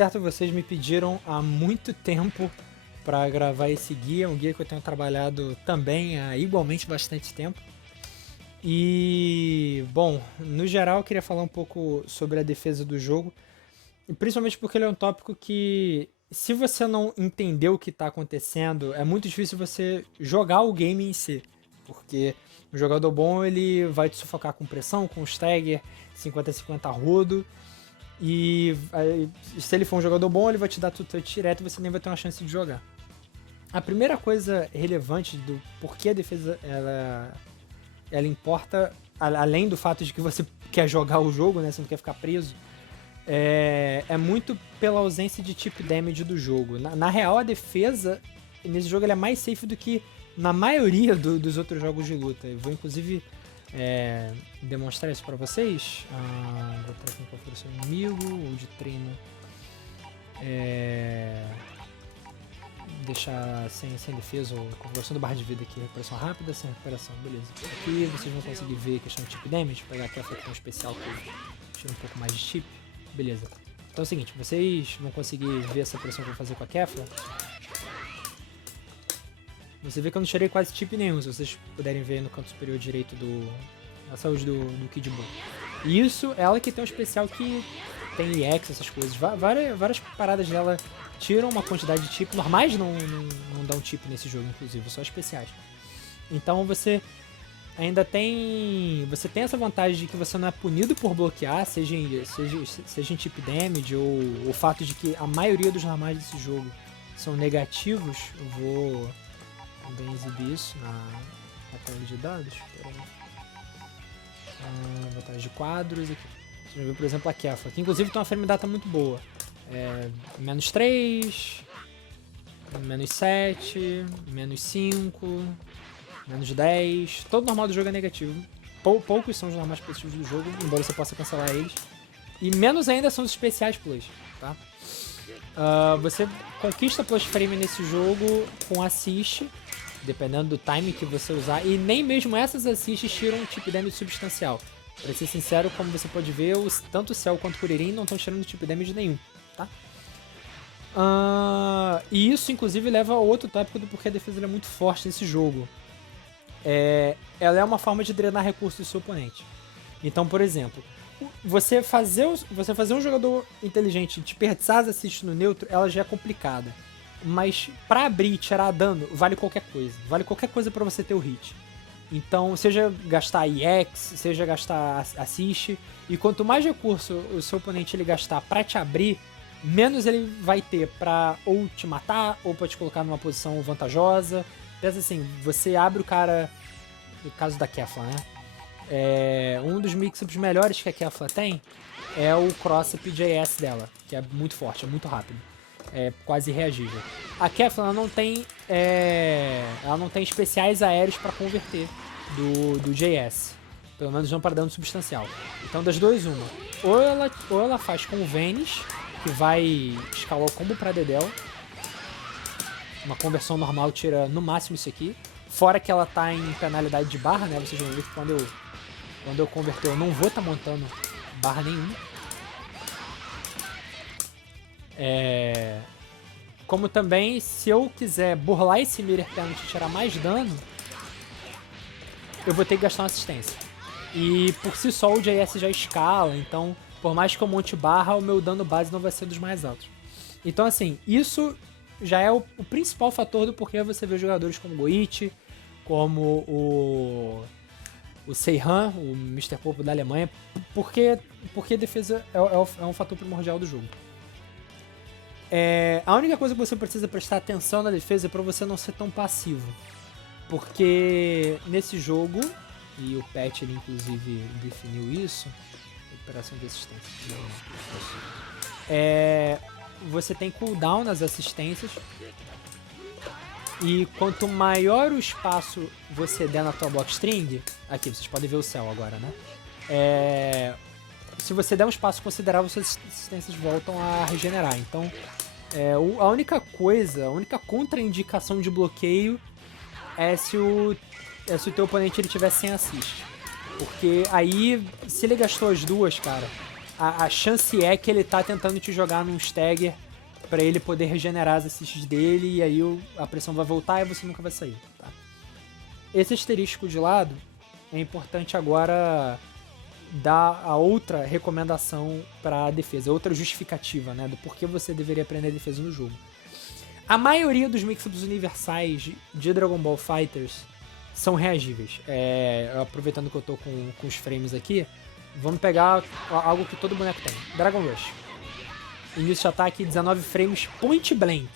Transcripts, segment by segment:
certo, vocês me pediram há muito tempo para gravar esse guia, um guia que eu tenho trabalhado também há igualmente bastante tempo. E, bom, no geral eu queria falar um pouco sobre a defesa do jogo, e principalmente porque ele é um tópico que, se você não entender o que está acontecendo, é muito difícil você jogar o game em si, porque o jogador bom ele vai te sufocar com pressão, com stagger, 50-50 rodo. E se ele for um jogador bom, ele vai te dar tudo touch direto e você nem vai ter uma chance de jogar. A primeira coisa relevante do porquê a defesa ela importa, além do fato de que você quer jogar o jogo, né, você não quer ficar preso, é muito pela ausência de chip damage do jogo. Na real, a defesa nesse jogo ela é mais safe do que na maioria dos outros jogos de luta. Eu vou inclusive demonstrar isso pra vocês. Vou botar aqui em configuração inimigo ou de treino. Deixar sem defesa ou configuração da barra de vida aqui, recuperação rápida, sem recuperação, beleza. Aqui vocês vão conseguir ver a questão de chip damage, pegar aqui a facção especial que tira um pouco mais de chip, beleza. Então é o seguinte, vocês vão conseguir ver essa pressão que eu vou fazer com a Kefla. Você vê que eu não tirei quase chip nenhum, se vocês puderem ver no canto superior direito da saúde do Kid Buu. E isso, ela que tem um especial que tem EX, essas coisas. Várias paradas dela tiram uma quantidade de chip. Normais não dão chip nesse jogo, inclusive, só especiais. Então você ainda tem... Você tem essa vantagem de que você não é punido por bloquear, seja em chip damage ou o fato de que a maioria dos normais desse jogo são negativos. Eu vou também exibir isso na tela de dados. Vou de quadros aqui. Você vai ver, por exemplo, a Kefla, que inclusive tem uma frame data muito boa. Menos 3, menos 7, menos 5, menos 10. Todo normal do jogo é negativo. Poucos são os normais positivos do jogo, embora você possa cancelar eles. E menos ainda são os especiais plus, tá? Você conquista plus frame nesse jogo com assist, dependendo do time que você usar, e nem mesmo essas assists tiram um chip damage substancial. Pra ser sincero, como você pode ver, tanto o Cell quanto o Kuririn não estão tirando chip damage nenhum, tá? E isso, inclusive, leva a outro tópico do porquê a defesa é muito forte nesse jogo. Ela é uma forma de drenar recursos do seu oponente. Então, por exemplo, você fazer um jogador inteligente desperdiçar as assists no neutro, ela já é complicada. Mas pra abrir e tirar dano, vale qualquer coisa. Vale qualquer coisa pra você ter o hit. Então, seja gastar EX, seja gastar assist. E quanto mais recurso o seu oponente ele gastar pra te abrir, menos ele vai ter pra ou te matar, ou pra te colocar numa posição vantajosa. Pensa assim, você abre o cara... No caso da Kefla, né? Um dos mix-ups melhores que a Kefla tem é o cross PJS dela, que é muito forte, é muito rápido. É quase reagível. A Kefla ela não tem especiais aéreos para converter do JS. Pelo menos não para dano substancial. Então das duas, uma. Ou ela faz com o Vanish, que vai escalar o combo pra Dedel. Uma conversão normal tira no máximo isso aqui. Fora que ela tá em penalidade de barra, né? Vocês vão ver que quando eu converter eu não vou estar montando barra nenhuma. Como também, se eu quiser burlar esse Mirror Penalty e tirar mais dano, eu vou ter que gastar uma assistência. E por si só o JS já escala, então por mais que eu monte barra, o meu dano base não vai ser dos mais altos. Então assim, isso já é o principal fator do porquê você vê jogadores como Goichi, como o Seihan, o Mr. Popo da Alemanha, porque defesa é um fator primordial do jogo. A única coisa que você precisa prestar atenção na defesa é pra você não ser tão passivo. Porque nesse jogo, e o patch ele inclusive definiu isso, operação de assistência. Você tem cooldown nas assistências. E quanto maior o espaço você der na tua block string, aqui vocês podem ver o céu agora, né? Se você der um espaço considerável, suas assistências voltam a regenerar. Então, a única contraindicação de bloqueio é se o teu oponente ele tiver sem assist. Porque aí, se ele gastou as duas, cara, a chance é que ele tá tentando te jogar num stagger pra ele poder regenerar as assists dele, e aí a pressão vai voltar e você nunca vai sair, tá? Esse asterisco de lado é importante agora dar a outra recomendação pra defesa, outra justificativa, né, do porquê você deveria aprender a defesa no jogo. A maioria dos mix-ups universais de Dragon Ball FighterZ são reagíveis. Aproveitando que eu tô com os frames aqui, vamos pegar algo que todo boneco tem. Dragon Rush. Início de ataque 19 frames point blank.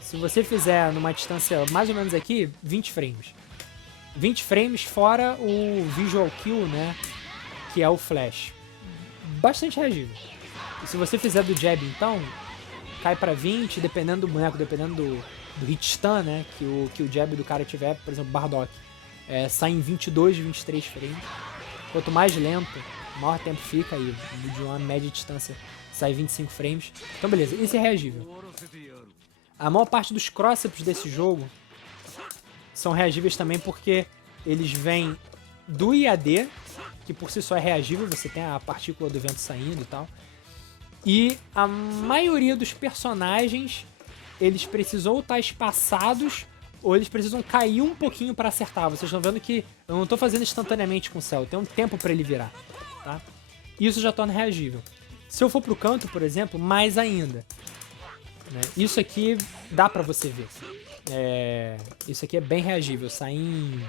Se você fizer numa distância mais ou menos aqui, 20 frames. 20 frames fora o Visual Kill, né? Que é o Flash. Bastante reagível. E se você fizer do jab, então, cai pra 20, dependendo do boneco, dependendo do hit stun, né? Que o jab do cara tiver, por exemplo, Bardock. Sai em 22, 23 frames. Quanto mais lento, maior tempo fica, e de uma média distância sai 25 frames. Então beleza, isso é reagível. A maior parte dos cross-ups desse jogo são reagíveis também porque eles vêm do IAD, que por si só é reagível, você tem a partícula do vento saindo e tal. E a maioria dos personagens, eles precisam ou estar espaçados, ou eles precisam cair um pouquinho para acertar. Vocês estão vendo que eu não estou fazendo instantaneamente com o Cell, tem um tempo para ele virar, tá? Isso já torna reagível. Se eu for pro canto, por exemplo, mais ainda, né? Isso aqui dá pra você ver. Isso aqui é bem reagível. Sai em...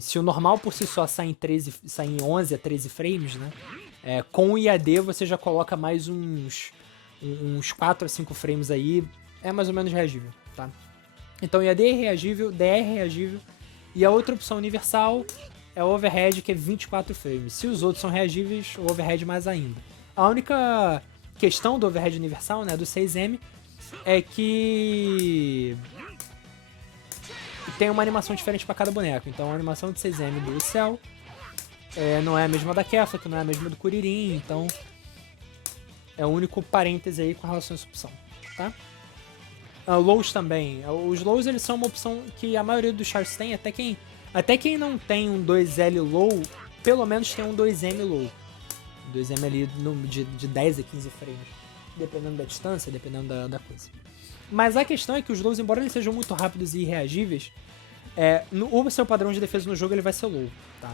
Se o normal por si só sai em 11 a 13 frames, né? Com o IAD você já coloca mais uns 4 a 5 frames aí. É mais ou menos reagível, tá? Então IAD é reagível, DR é reagível. E a outra opção universal é o overhead, que é 24 frames. Se os outros são reagíveis, o overhead mais ainda. A única questão do overhead universal, né, do 6M, é que tem uma animação diferente para cada boneco. Então a animação de 6M do Cell não é a mesma da Kefla, que não é a mesma do Kuririn. Então é o único parêntese aí com relação a essa opção, tá? Lows também. Os lows, eles são uma opção que a maioria dos charts tem, até quem não tem um 2L low, pelo menos tem um 2M low. 2M ali de 10 a 15 frames, dependendo da distância, dependendo da coisa. Mas a questão é que os lows, embora eles sejam muito rápidos e reagíveis, o seu padrão de defesa no jogo ele vai ser low, tá?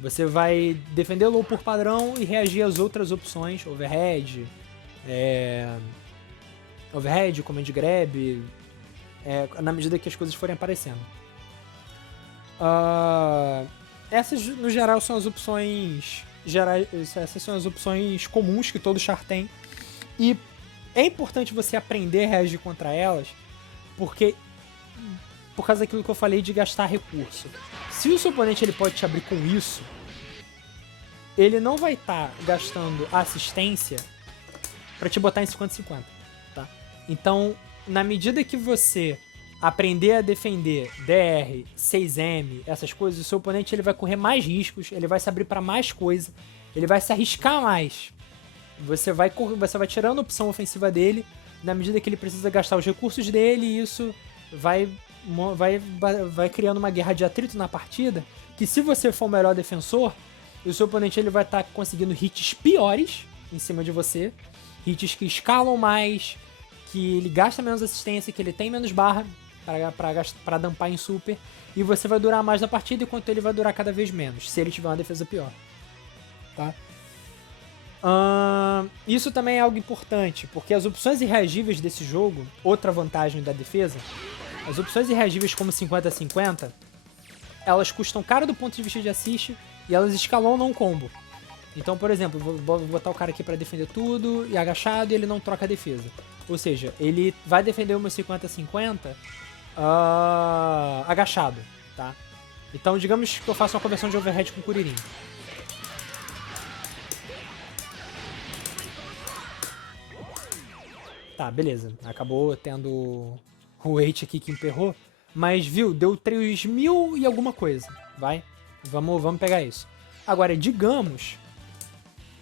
Você vai defender low por padrão e reagir às outras opções, overhead, command grab, na medida que as coisas forem aparecendo. Essas, no geral, são as opções essas são as opções comuns que todo char tem. E é importante você aprender a reagir contra elas, porque por causa daquilo que eu falei de gastar recurso. Se o seu oponente ele pode te abrir com isso, ele não vai estar gastando assistência pra te botar em 50-50, tá? Então, na medida que você aprender a defender DR, 6M, essas coisas, o seu oponente ele vai correr mais riscos, ele vai se abrir para mais coisa, ele vai se arriscar mais. Você vai tirando a opção ofensiva dele na medida que ele precisa gastar os recursos dele, e isso vai criando uma guerra de atrito na partida, que se você for o melhor defensor, o seu oponente ele vai estar conseguindo hits piores em cima de você, hits que escalam mais, que ele gasta menos assistência, que ele tem menos barra para dampar em super, e você vai durar mais na partida, enquanto ele vai durar cada vez menos, se ele tiver uma defesa pior, tá? Isso também é algo importante, porque as opções irreagíveis desse jogo, outra vantagem da defesa, as opções irreagíveis como 50-50, elas custam caro do ponto de vista de assist, e elas escalonam um combo. Então, por exemplo, vou botar o cara aqui pra defender tudo, e agachado, e ele não troca a defesa. Ou seja, ele vai defender o meu 50-50 agachado, tá? Então, digamos que eu faço uma conversão de overhead com o Kuririn. Tá, beleza. Acabou tendo o weight aqui que emperrou. Mas, viu, deu 3.000 e alguma coisa, vai? Vamos pegar isso. Agora, digamos...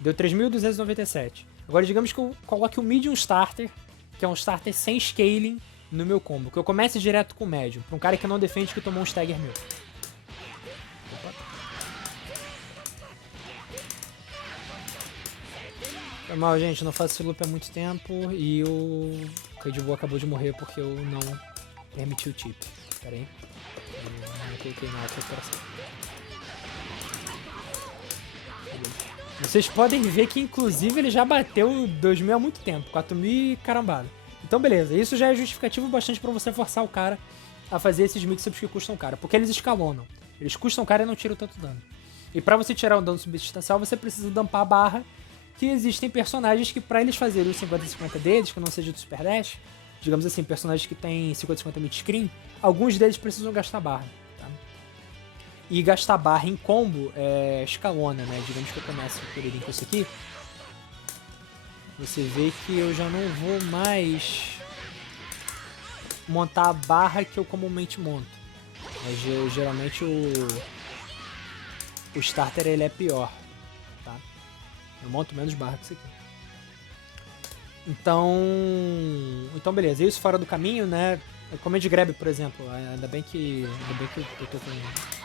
Deu 3.297. Agora, digamos que eu coloque o Medium Starter, que é um starter sem scaling, no meu combo. Que eu comece direto com o médio, pra um cara que não defende que tomou um stagger meu. Opa. Foi mal, gente, não faço esse loop há muito tempo e o Red Bull acabou de morrer porque eu não permiti o tip. Pera aí. Eu não coloquei na operação. Vocês podem ver que, inclusive, ele já bateu 2.000 há muito tempo, 4.000 e carambada. Então, beleza, isso já é justificativo bastante pra você forçar o cara a fazer esses mix-ups que custam caro, porque eles escalonam. Eles custam caro e não tiram tanto dano. E pra você tirar um dano substancial, você precisa dumpar a barra, que existem personagens que pra eles fazerem os 50-50 deles, que não seja do Super Dash, digamos assim, personagens que tem 50-50 mid-screen, alguns deles precisam gastar barra. E gastar barra em combo é escalona, né? Digamos que eu comece por ele com isso aqui. Você vê que eu já não vou mais montar a barra que eu comumente monto. Mas geralmente o starter ele é pior, tá? Eu monto menos barra que isso aqui. Então beleza. Isso fora do caminho, né? Command Grab, por exemplo, ainda bem que eu tô com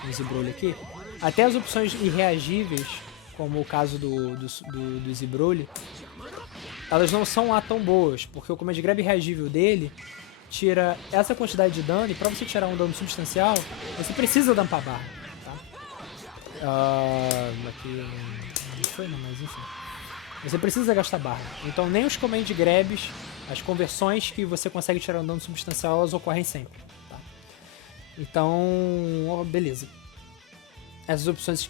um Zibrolli aqui. Até as opções irreagíveis, como o caso do Zibrolli, elas não são lá tão boas, porque o Command Grab reagível dele tira essa quantidade de dano, e pra você tirar um dano substancial, você precisa dampar a barra, tá? Aqui não foi não, mas enfim. Você precisa gastar barra. Então nem os Command Grabs, as conversões que você consegue tirar um dano substancial, elas ocorrem sempre, tá? Então, beleza. Essas opções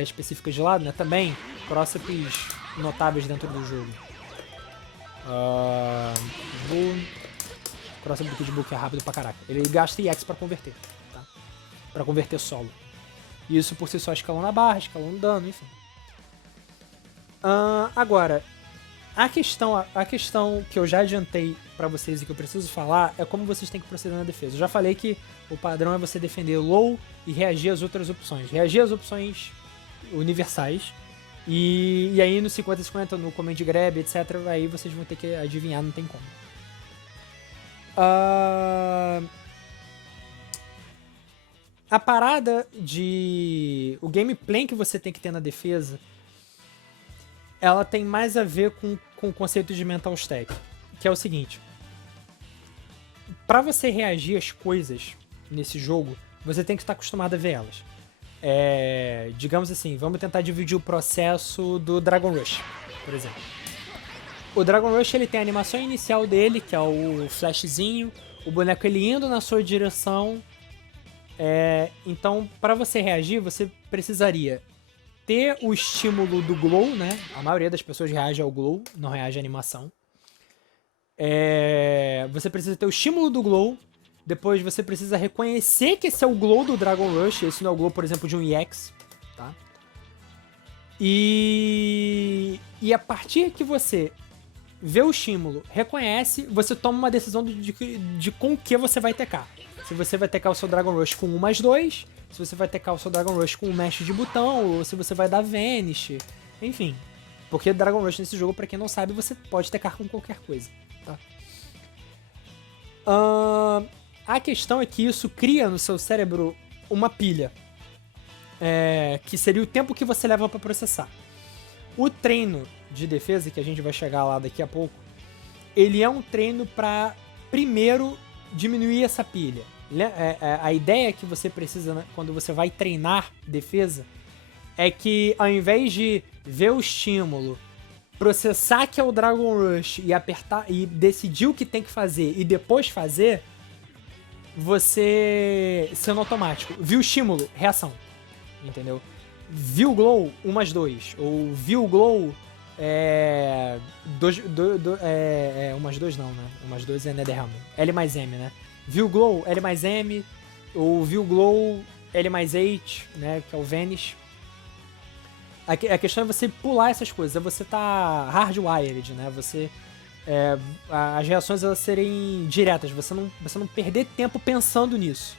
específicas de lado, né? Também, crosshaps notáveis dentro do jogo. Crosshaps do Kid Book é rápido pra caraca. Ele gasta EX pra converter, tá? Pra converter solo. E isso por si só escalando a barra, escalando dano, enfim. Agora, a questão que eu já adiantei pra vocês e que eu preciso falar é como vocês têm que proceder na defesa. Eu já falei que o padrão é você defender low e reagir às outras opções. Reagir às opções universais. E aí no 50-50, no Command Grab, etc., aí vocês vão ter que adivinhar, não tem como. A parada de... O gameplay que você tem que ter na defesa, ela tem mais a ver com o conceito de mental stack, que é o seguinte: para você reagir às coisas nesse jogo, você tem que estar acostumado a ver elas. Digamos assim, vamos tentar dividir o processo do Dragon Rush, por exemplo. O Dragon Rush ele tem a animação inicial dele, que é o flashzinho, o boneco ele indo na sua direção. Então, para você reagir, você precisaria ter o estímulo do glow, né? A maioria das pessoas reage ao glow, não reage à animação. Você precisa ter o estímulo do glow. Depois você precisa reconhecer que esse é o glow do Dragon Rush. Esse não é o glow, por exemplo, de um EX, tá? E a partir que você vê o estímulo, reconhece, você toma uma decisão de com que você vai tecar. Se você vai tecar o seu Dragon Rush com 1/2, se você vai tecar o seu Dragon Rush com um mesh de botão, ou se você vai dar Vanish, enfim. Porque Dragon Rush nesse jogo, pra quem não sabe, você pode tecar com qualquer coisa, tá? A questão é que isso cria no seu cérebro uma pilha, que seria o tempo que você leva pra processar. O treino de defesa, que a gente vai chegar lá daqui a pouco, ele é um treino pra, primeiro, diminuir essa pilha. A ideia que você precisa, né, quando você vai treinar defesa, é que ao invés de ver o estímulo, processar que é o Dragon Rush e apertar e decidir o que tem que fazer e depois fazer, você sendo automático. Viu o estímulo, reação. Entendeu? Viu o glow, 1/2. Ou viu o glow, 1/2 não, né? 1/2 é Netherrealm. L mais M, né? Viu o glow, L mais M. Ou viu o glow, L mais 8, né? Que é o Vanish. A questão é você pular essas coisas. É você tá hardwired, né? Você... as reações elas serem diretas. Você não perder tempo pensando nisso.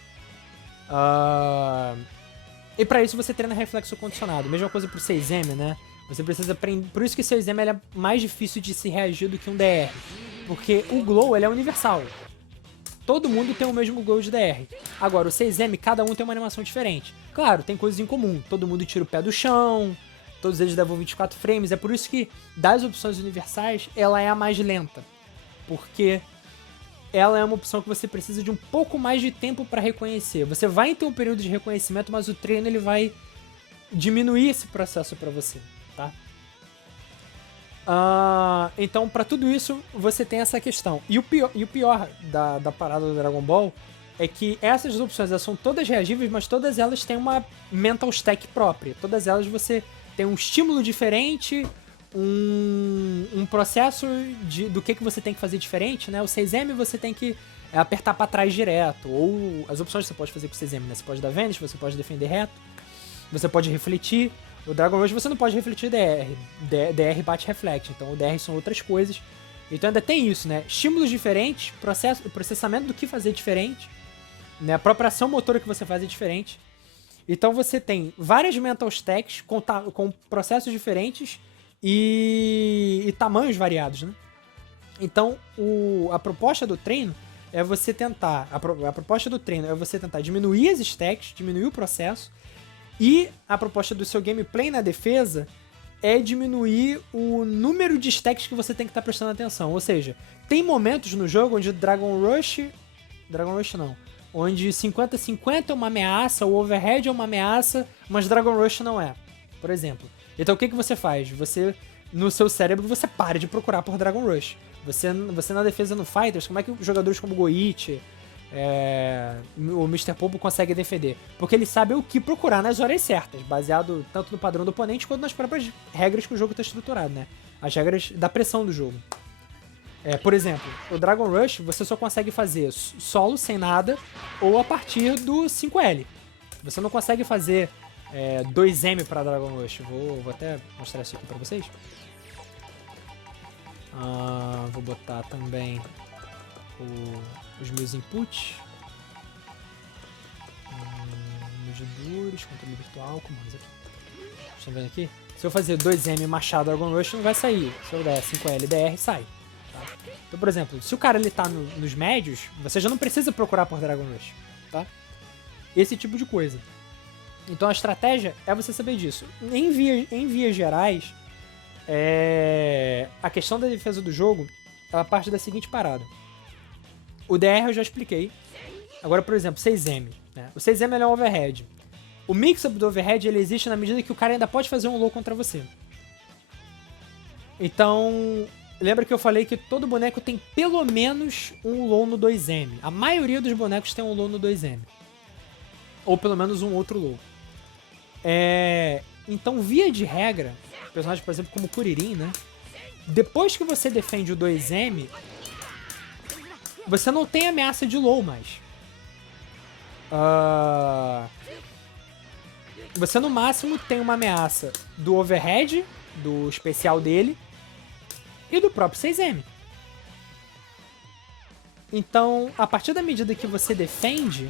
E pra isso você treina reflexo condicionado. Mesma coisa pro 6M, né? Você precisa aprender... Por isso que o 6M ele é mais difícil de se reagir do que um DR. Porque o glow ele é universal. Todo mundo tem o mesmo glow de DR. Agora, o 6M, cada um tem uma animação diferente. Claro, tem coisas em comum. Todo mundo tira o pé do chão. todos eles levam 24 frames. É por isso que, das opções universais, ela é a mais lenta. Porque ela é uma opção que você precisa de um pouco mais de tempo para reconhecer. Você vai ter um período de reconhecimento, mas o treino ele vai diminuir esse processo para você, tá? Então, para tudo isso, você tem essa questão. E o pior da parada do Dragon Ball é que essas opções elas são todas reagíveis, mas todas elas têm uma mental stack própria. Todas elas você tem um estímulo diferente, um processo do que você tem que fazer diferente, né? O 6M você tem que apertar para trás direto, ou as opções que você pode fazer com o 6M, né? Você pode dar vanish, você pode defender reto, você pode refletir. O Dragon Rush você não pode refletir DR. DR bate reflect, então o DR são outras coisas. Então ainda tem isso, né? Estímulos diferentes, processamento do que fazer diferente, né? A própria ação motora que você faz é diferente. Então você tem várias mental stacks com processos diferentes e tamanhos variados, né? Então a proposta do treino é você tentar... A proposta do treino é você tentar diminuir as stacks, diminuir o processo. E a proposta do seu gameplay na defesa é diminuir o número de stacks que você tem que estar prestando atenção. Ou seja, tem momentos no jogo onde Dragon Rush não. Onde 50-50 é uma ameaça, o Overhead é uma ameaça, mas Dragon Rush não é. Por exemplo. Então o que você faz? Você, no seu cérebro, você para de procurar por Dragon Rush. Você na defesa no Fighters, como é que jogadores como Goichi, o Mr. Popo consegue defender? Porque ele sabe o que procurar nas horas certas, baseado tanto no padrão do oponente quanto nas próprias regras que o jogo está estruturado, né? As regras da pressão do jogo. Por exemplo, o Dragon Rush você só consegue fazer solo sem nada ou a partir do 5L. Você não consegue fazer 2M para Dragon Rush. Vou até mostrar isso aqui para vocês. Vou botar também os meus inputs. Medidores, controle virtual, comandos aqui. Estão vendo aqui? Se eu fazer 2M machado Dragon Rush, não vai sair. Se eu der 5L DR, sai. Tá? Então, por exemplo, se o cara ele tá nos médios, você já não precisa procurar por Dragon Rush. Tá? Esse tipo de coisa. Então a estratégia é você saber disso. Em vias gerais, a questão da defesa do jogo ela parte da seguinte parada. O DR eu já expliquei. Agora, por exemplo, 6M. Né? O 6M ele é um overhead. O mix-up do overhead ele existe na medida que o cara ainda pode fazer um low contra você. Então, lembra que eu falei que todo boneco tem pelo menos um low no 2M. A maioria dos bonecos tem um low no 2M. Ou pelo menos um outro low. Então, via de regra, personagens, por exemplo, como o Kuririn, né? Depois que você defende o 2M, você não tem ameaça de low mais. Você no máximo tem uma ameaça do overhead, do especial dele, e do próprio 6M. Então, a partir da medida que você defende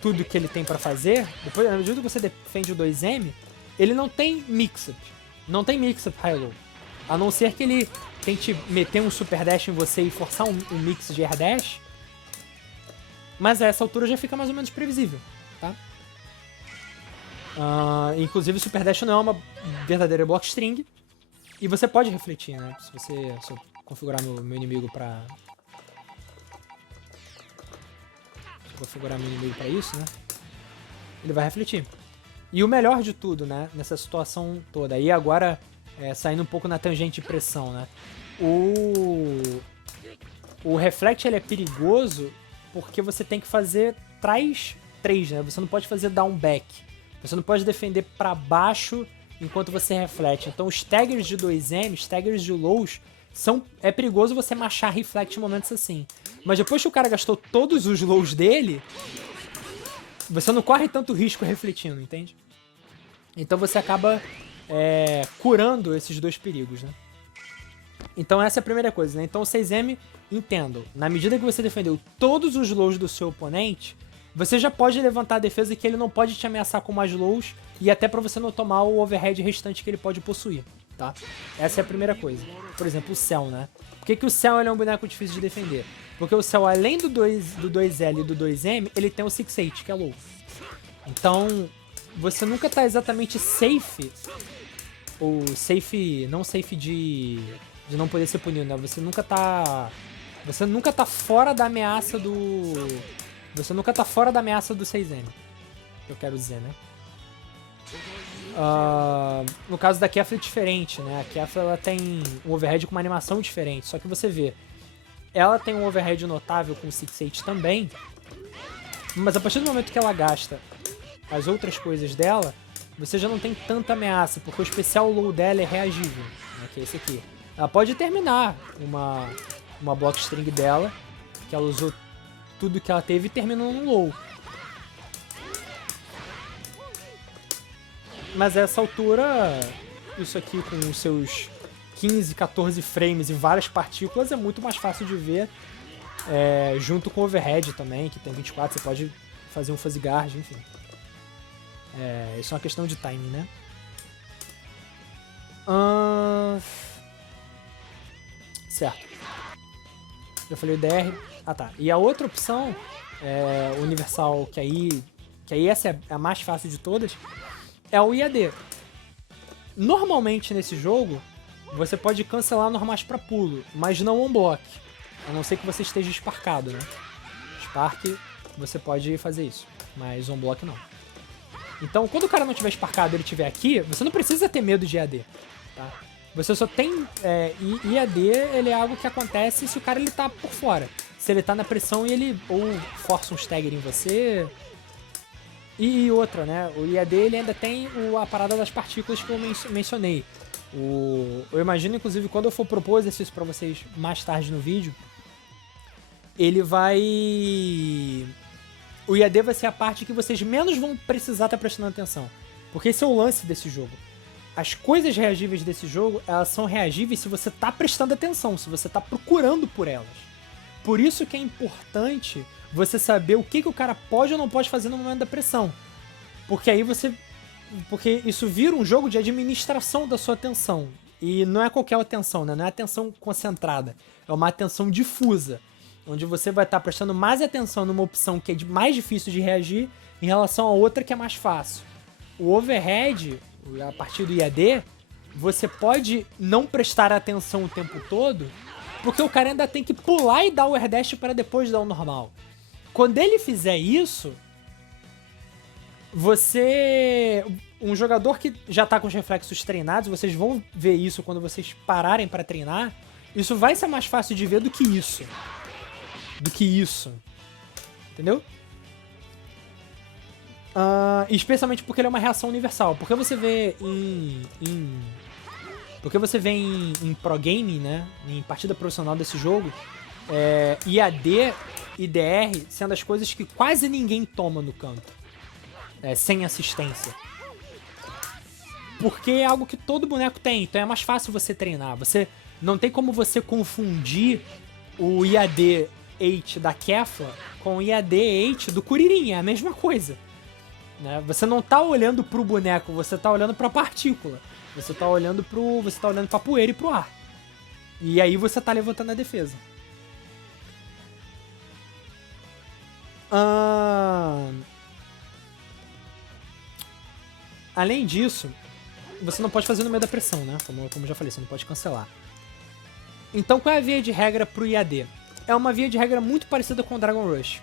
tudo que ele tem pra fazer, depois, na medida que você defende o 2M, ele não tem mix-up. Não tem mix-up high-low. A não ser que ele tente meter um super dash em você e forçar um mix de air dash. Mas a essa altura já fica mais ou menos previsível, tá? Inclusive o super dash não é uma verdadeira block string. E você pode refletir, né? Se eu configurar meu inimigo pra... configurar meu inimigo pra isso, né? Ele vai refletir. E o melhor de tudo, né? Nessa situação toda. Aí agora, saindo um pouco na tangente de pressão, né? O reflect ele é perigoso porque você tem que fazer trás 3, né? Você não pode fazer down back. Você não pode defender pra baixo enquanto você reflete. Então os staggers de 2M, staggers de lows, é perigoso você machar reflect em momentos assim. Mas depois que o cara gastou todos os lows dele, você não corre tanto risco refletindo, entende? Então você acaba curando esses dois perigos, né? Então essa é a primeira coisa, né? Então o 6M, entendo, na medida que você defendeu todos os lows do seu oponente, você já pode levantar a defesa que ele não pode te ameaçar com mais lows e até pra você não tomar o overhead restante que ele pode possuir, tá? Essa é a primeira coisa. Por exemplo, o Cell, né? Por que o Cell ele é um boneco difícil de defender? Porque o Cell, além do 2L e do 2M, ele tem o 6-8, que é low. Então, você nunca tá exatamente safe, ou safe, não safe de não poder ser punido, né? Você nunca tá fora da ameaça do... Você nunca tá fora da ameaça do 6M, que eu quero dizer, né? No caso da Kefla é diferente, né? A Kefla, ela tem um overhead com uma animação diferente, só que você vê, ela tem um overhead notável com o 6-8 também, mas a partir do momento que ela gasta as outras coisas dela, você já não tem tanta ameaça, porque o especial low dela é reagível, né? Que é esse aqui. Ela pode terminar uma block string dela, que ela usou tudo que ela teve e terminou no low. Mas a essa altura, isso aqui com os seus 15, 14 frames e várias partículas é muito mais fácil de ver, junto com o overhead também, que tem 24, você pode fazer um fuzzy guard, enfim. Isso é uma questão de timing, né? Certo. Já falei o DR. Ah, tá. E a outra opção, universal, que aí essa é a mais fácil de todas, é o IAD. Normalmente nesse jogo, você pode cancelar normais pra pulo, mas não on-block. A não ser que você esteja sparkado, né? Spark, você pode fazer isso, mas on-block não. Então, quando o cara não tiver sparkado e ele estiver aqui, você não precisa ter medo de IAD, tá? Você só tem... IAD, ele é algo que acontece se o cara ele tá por fora. Se ele tá na pressão e ele ou força um stagger em você... E outra, né? O IAD ele ainda tem a parada das partículas que eu mencionei. Eu imagino, inclusive, quando eu for propor exercício pra vocês mais tarde no vídeo, ele vai... O IAD vai ser a parte que vocês menos vão precisar estar prestando atenção. Porque esse é o lance desse jogo. As coisas reagíveis desse jogo, elas são reagíveis se você tá prestando atenção, se você tá procurando por elas. Por isso que é importante você saber o que o cara pode ou não pode fazer no momento da pressão. Porque aí porque isso vira um jogo de administração da sua atenção. E não é qualquer atenção, né? Não é atenção concentrada. É uma atenção difusa. Onde você vai estar prestando mais atenção numa opção que é mais difícil de reagir em relação a outra que é mais fácil. O overhead, a partir do IAD, você pode não prestar atenção o tempo todo, porque o cara ainda tem que pular e dar o air dash para depois dar o normal. Quando ele fizer isso, um jogador que já tá com os reflexos treinados, vocês vão ver isso quando vocês pararem para treinar, isso vai ser mais fácil de ver do que isso. Entendeu? Especialmente porque ele é uma reação universal. Porque você vê em pro game, né? Em partida profissional desse jogo, IAD e DR sendo as coisas que quase ninguém toma no canto. Sem assistência. Porque é algo que todo boneco tem. Então é mais fácil você treinar. Você não tem como você confundir o IAD 8 da Kefla com o IAD 8 do Kuririn. É a mesma coisa. Né? Você não tá olhando pro boneco, você tá olhando pra partícula. Você tá olhando pra poeira e pro ar. E aí você tá levantando a defesa. Além disso, você não pode fazer no meio da pressão, né? Como eu já falei, você não pode cancelar. Então qual é a via de regra pro IAD? É uma via de regra muito parecida com o Dragon Rush.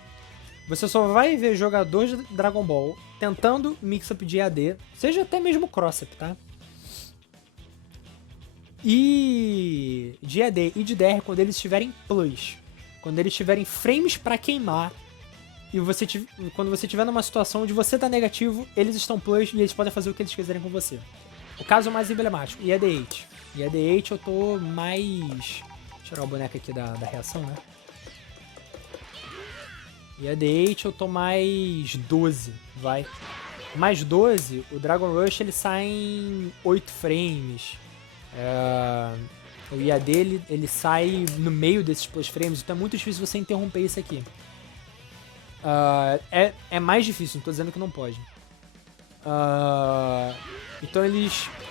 Você só vai ver jogadores de Dragon Ball tentando mix-up de IAD, seja até mesmo cross-up, tá? E de IAD e de DR quando eles estiverem plus. Quando eles tiverem frames pra queimar. E quando você estiver numa situação onde você tá negativo, eles estão plus e eles podem fazer o que eles quiserem com você. O caso mais emblemático, IAD 8. IAD 8 eu tô mais... Deixa eu tirar o boneco aqui da reação, né? IAD 8 eu tô mais 12, vai. Mais 12, o Dragon Rush ele sai em 8 frames. O IAD ele sai no meio desses plus frames, então é muito difícil você interromper isso aqui. É mais difícil, não tô dizendo que não pode.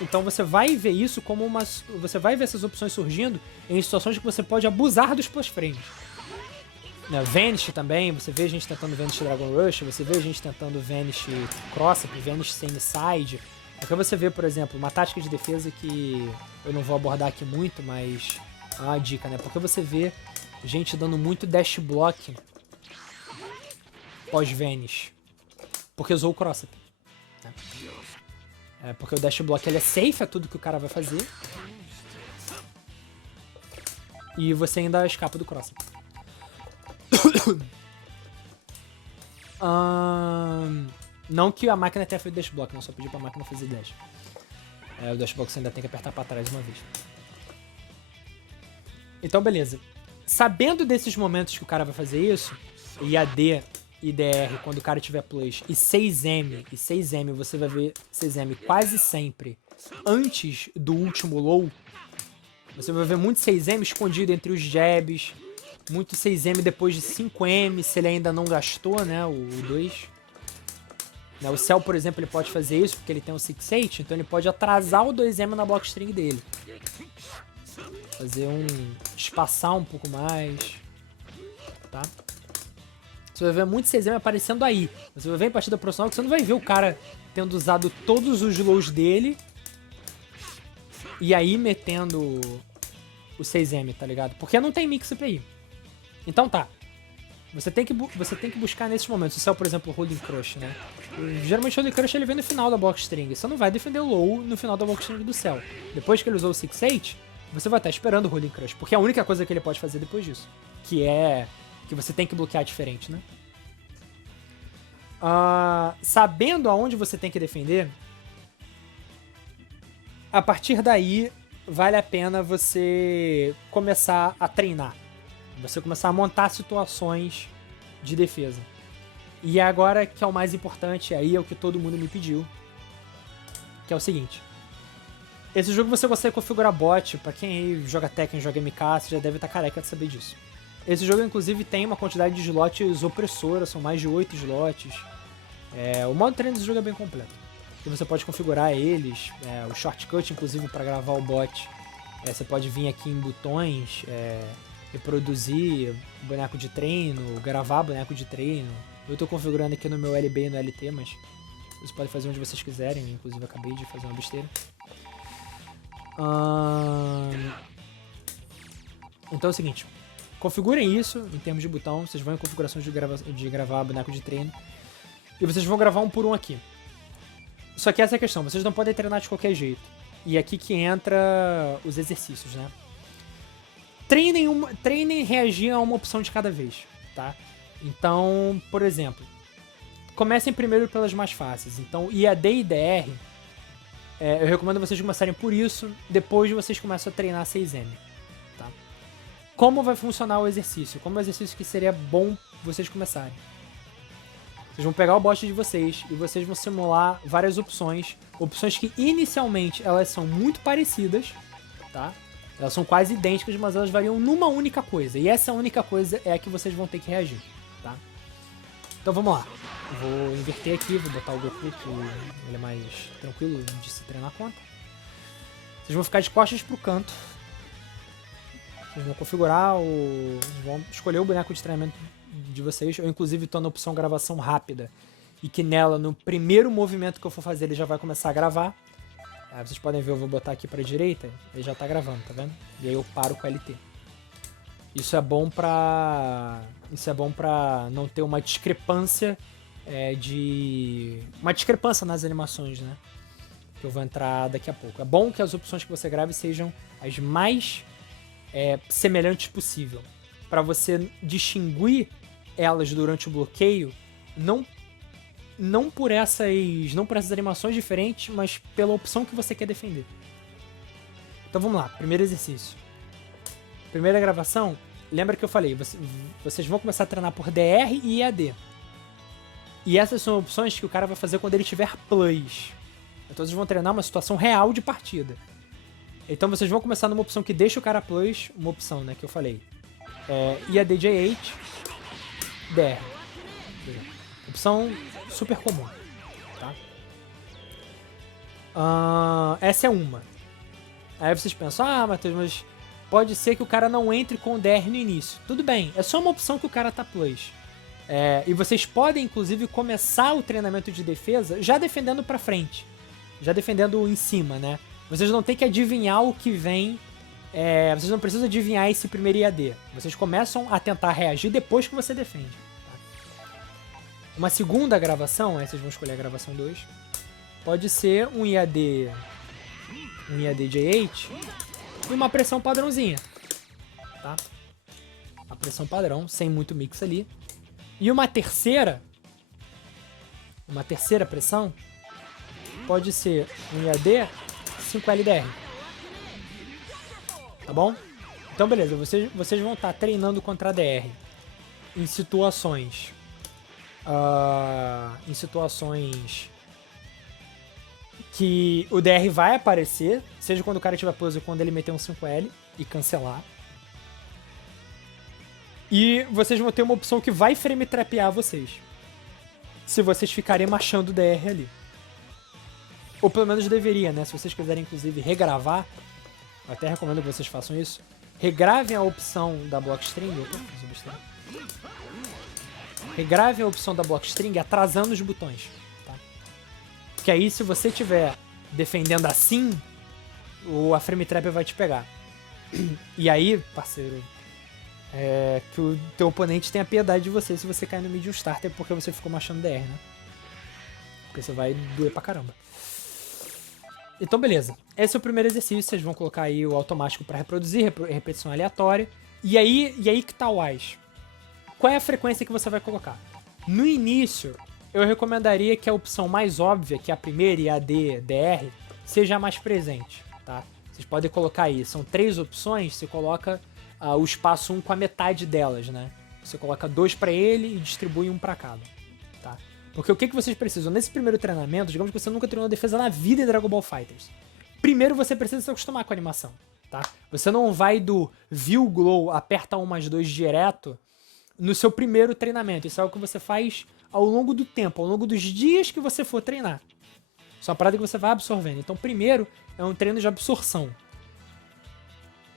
Então você vai ver isso como você vai ver essas opções surgindo em situações que você pode abusar dos plus frames. né, Vanish também, você vê a gente tentando Vanish Dragon Rush, você vê a gente tentando Vanish Cross-up, Vanish Semi-Side. Aqui você vê, por exemplo, uma tática de defesa que eu não vou abordar aqui muito, mas é uma dica, né? Porque você vê gente dando muito dash block pós-Vanish, porque usou o Cross-up. Né? Porque o dash block ele é safe, é tudo que o cara vai fazer. E você ainda escapa do Cross-up. Não que a máquina tenha feito dash block, não, só pedi pra máquina fazer dash. O dash block você ainda tem que apertar pra trás uma vez. Então, beleza. Sabendo desses momentos que o cara vai fazer isso, IAD e DR quando o cara tiver plus, e 6M você vai ver 6M quase sempre antes do último low, você vai ver muito 6M escondido entre os jabs, muito 6M depois de 5M, se ele ainda não gastou, né, o 2. O Cell, por exemplo, ele pode fazer isso porque ele tem um 6-8, então ele pode atrasar o 2M na blockstring dele. Fazer espaçar um pouco mais, tá? Você vai ver muito 6M aparecendo aí. Você vai ver em partida profissional que você não vai ver o cara tendo usado todos os lows dele e aí metendo o 6M, tá ligado? Porque não tem mix CPI. Então tá. Você tem que buscar nesses momentos. O Cell, por exemplo, o Holding Crush, né? Geralmente o Holding Crush ele vem no final da blockstring. Você não vai defender o low no final da blockstring do Cell. Depois que ele usou o 6-8, você vai estar esperando o Holding Crush. Porque é a única coisa que ele pode fazer depois disso. Que é que você tem que bloquear diferente, né? Sabendo aonde você tem que defender, a partir daí vale a pena você começar a treinar. Você começar a montar situações de defesa. E agora que é o mais importante, aí é o que todo mundo me pediu, que é o seguinte. Esse jogo você consegue configurar bot, pra quem aí joga Tekken, joga MK, você já deve estar careca de saber disso. Esse jogo, inclusive, tem uma quantidade de slots opressora, são mais de 8 slots. O modo treino desse jogo é bem completo. E você pode configurar eles, o shortcut, inclusive, para gravar o bot. Você pode vir aqui em botões, reproduzir boneco de treino, gravar boneco de treino. Eu estou configurando aqui no meu LB e no LT, mas vocês podem fazer onde vocês quiserem. Inclusive, eu acabei de fazer uma besteira. Então é o seguinte. Configurem isso em termos de botão. Vocês vão em configurações de gravar boneco de treino. E vocês vão gravar um por um aqui. Só que essa é a questão. Vocês não podem treinar de qualquer jeito. E aqui que entra os exercícios, né? Treinem reagir a uma opção de cada vez, tá? Então, por exemplo, comecem primeiro pelas mais fáceis. Então, IAD e DR, eu recomendo vocês começarem por isso. Depois vocês começam a treinar 6M, tá? Como vai funcionar o exercício? Como é o exercício que seria bom vocês começarem? Vocês vão pegar o bot de vocês e vocês vão simular várias opções. Opções que inicialmente elas são muito parecidas, tá? Elas são quase idênticas, mas elas variam numa única coisa. E essa única coisa é a que vocês vão ter que reagir, tá? Então vamos lá. Vou inverter aqui, vou botar o Goku, que ele é mais tranquilo de se treinar conta. Vocês vão ficar de costas pro canto. Vocês vão configurar vocês vão escolher o boneco de treinamento de vocês. Eu inclusive tô na opção gravação rápida. E que nela, no primeiro movimento que eu for fazer, ele já vai começar a gravar. Vocês podem ver, eu vou botar aqui pra direita, ele já tá gravando, tá vendo? E aí eu paro com o LT. Isso é bom pra não ter uma discrepância uma discrepância nas animações, né? Que eu vou entrar daqui a pouco. É bom que as opções que você grave sejam as mais semelhantes possível. Pra você distinguir elas durante o bloqueio, não por essas animações diferentes, mas pela opção que você quer defender. Então vamos lá, primeiro exercício. Primeira gravação, lembra que eu falei, vocês vão começar a treinar por DR e EAD. E essas são opções que o cara vai fazer quando ele tiver plus. Então vocês vão treinar uma situação real de partida. Então vocês vão começar numa opção que deixa o cara plus, uma opção, né, que eu falei. EAD J8, DR. Opção super comum, tá? Essa é uma. Aí vocês pensam, Matheus, mas pode ser que o cara não entre com o DR no início. Tudo bem, é só uma opção que o cara tá plus. E vocês podem, inclusive, começar o treinamento de defesa já defendendo pra frente. Já defendendo em cima, né? Vocês não tem que adivinhar o que vem. Vocês não precisam adivinhar esse primeiro IAD. Vocês começam a tentar reagir depois que você defende. Tá? Uma segunda gravação, aí vocês vão escolher a gravação 2. Pode ser um IAD J8 e uma pressão padrãozinha. Tá? A pressão padrão, sem muito mix ali. E uma terceira pressão pode ser um IAD 5LDR. Tá bom? Então, beleza. Vocês vão estar treinando contra a DR em situações... que o DR vai aparecer, seja quando o cara tiver pose ou quando ele meter um 5L e cancelar. E vocês vão ter uma opção que vai frame trapear vocês. Se vocês ficarem machando o DR ali. Ou pelo menos deveria, né? Se vocês quiserem, inclusive, regravar, eu até recomendo que vocês façam isso. Regravem a opção da blockstring. Regravem a opção da blockstring atrasando os botões. Tá? Porque aí, se você estiver defendendo assim, a frame trap vai te pegar. E aí, parceiro, que o teu oponente tenha piedade de você se você cair no medium starter porque você ficou machando DR, né? Porque você vai doer pra caramba. Então, beleza. Esse é o primeiro exercício. Vocês vão colocar aí o automático para reproduzir, repetição aleatória. E aí que tá o AIS. Qual é a frequência que você vai colocar? No início, eu recomendaria que a opção mais óbvia, que é a primeira IAD DR, seja a mais presente, tá? Vocês podem colocar aí. São 3 opções, você coloca o espaço 1 com a metade delas, né? Você coloca 2 para ele e distribui 1 para cada, tá? Porque o que vocês precisam? Nesse primeiro treinamento, digamos que você nunca treinou defesa na vida em Dragon Ball FighterZ. Primeiro você precisa se acostumar com a animação, tá? Você não vai do View Glow, aperta 1+2 direto no seu primeiro treinamento. Isso é algo que você faz ao longo do tempo, ao longo dos dias que você for treinar. Isso é uma parada que você vai absorvendo. Então, primeiro é um treino de absorção.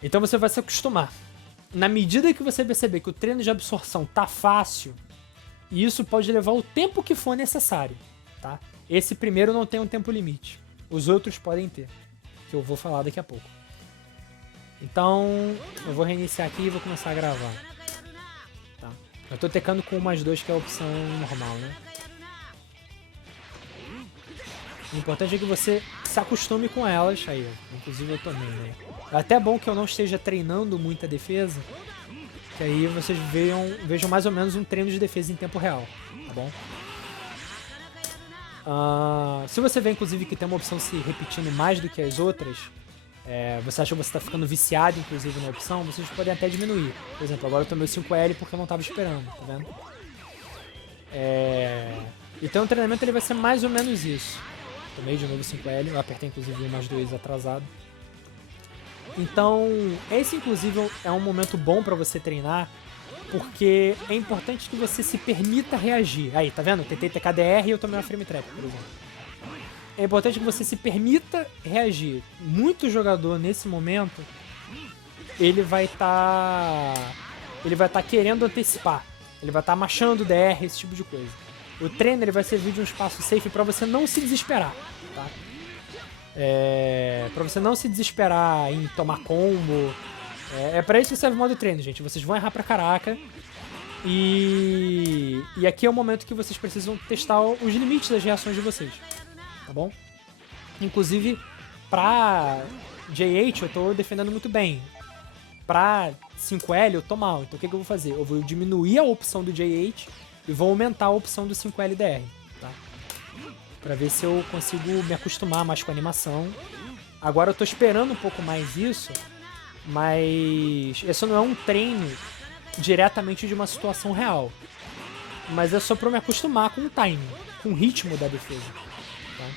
Então você vai se acostumar. Na medida que você perceber que o treino de absorção tá fácil, e isso pode levar o tempo que for necessário, tá? Esse primeiro não tem um tempo limite. Os outros podem ter, que eu vou falar daqui a pouco. Então, eu vou reiniciar aqui e vou começar a gravar. Tá? Eu tô tecando com 1+2, que é a opção normal, né? O importante é que você se acostume com elas. Aí, inclusive eu também, né? É até bom que eu não esteja treinando muita defesa, que aí vocês vejam mais ou menos um treino de defesa em tempo real, tá bom? Se você vê, inclusive, que tem uma opção se repetindo mais do que as outras, você acha que você está ficando viciado, inclusive, na opção, vocês podem até diminuir. Por exemplo, agora eu tomei o 5L porque eu não estava esperando, tá vendo? Então o treinamento ele vai ser mais ou menos isso. Tomei de novo o 5L, eu apertei inclusive o 1+2 atrasado. Então, esse inclusive é um momento bom pra você treinar, porque é importante que você se permita reagir. Aí, tá vendo? Tentei TKDR e eu tomei uma frame trap, por exemplo. É importante que você se permita reagir. Muito jogador nesse momento, ele vai estar querendo antecipar. Ele vai estar machando DR, esse tipo de coisa. O treino ele vai servir de um espaço safe pra você não se desesperar, tá? Pra você não se desesperar em tomar combo. Pra isso que serve o modo treino, gente. Vocês vão errar pra caraca. E aqui é o momento que vocês precisam testar os limites das reações de vocês. Tá bom? Inclusive, pra J8 eu tô defendendo muito bem. Pra 5L eu tô mal. Então o que eu vou fazer? Eu vou diminuir a opção do J8 e vou aumentar a opção do 5LDR. Tá? Pra ver se eu consigo me acostumar mais com a animação. Agora eu tô esperando um pouco mais isso, mas isso não é um treino diretamente de uma situação real. Mas é só pra eu me acostumar com o timing, com o ritmo da defesa. Tá?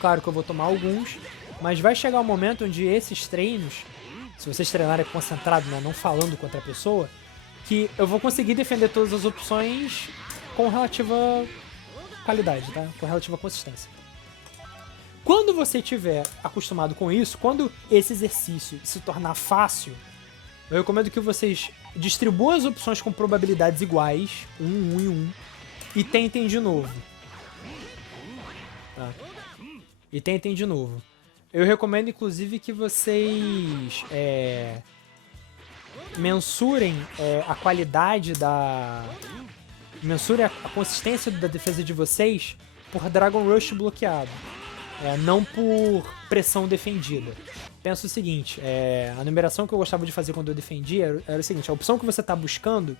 Claro que eu vou tomar alguns, mas vai chegar um momento onde esses treinos, se vocês treinarem concentrado, né, não falando contra a pessoa, que eu vou conseguir defender todas as opções com relativa qualidade, tá? Com relativa consistência. Quando você estiver acostumado com isso, quando esse exercício se tornar fácil, eu recomendo que vocês distribuam as opções com probabilidades iguais, 1, 1 e 1, e tentem de novo. Tá? E tentem de novo. Eu recomendo, inclusive, que vocês mensurem a qualidade da... Mensurem a consistência da defesa de vocês por Dragon Rush bloqueado. Não por pressão defendida. Pensa o seguinte, a numeração que eu gostava de fazer quando eu defendia era o seguinte, a opção que você está buscando,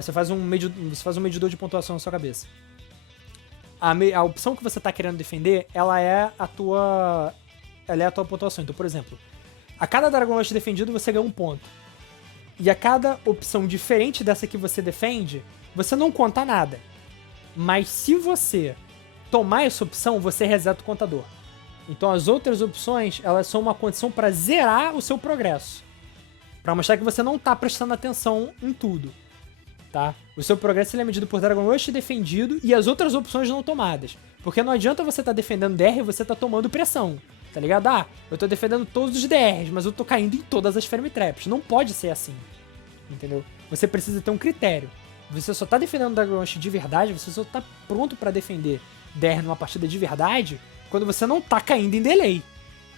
você faz um medidor de pontuação na sua cabeça. A opção que você está querendo defender, ela é a tua pontuação. Então, por exemplo, a cada Dragon Rush defendido você ganha 1 ponto. E a cada opção diferente dessa que você defende, você não conta nada. Mas se você tomar essa opção, você reseta o contador. Então as outras opções, elas são uma condição para zerar o seu progresso. Para mostrar que você não está prestando atenção em tudo. Tá? O seu progresso ele é medido por Dragon Rush defendido e as outras opções não tomadas. Porque não adianta você estar defendendo DR e você estar tomando pressão. Tá ligado? Eu tô defendendo todos os DRs, mas eu tô caindo em todas as Frame Traps. Não pode ser assim. Entendeu? Você precisa ter um critério. Você só tá defendendo Dragon Rush de verdade, você só tá pronto para defender DR numa partida de verdade quando você não tá caindo em delay.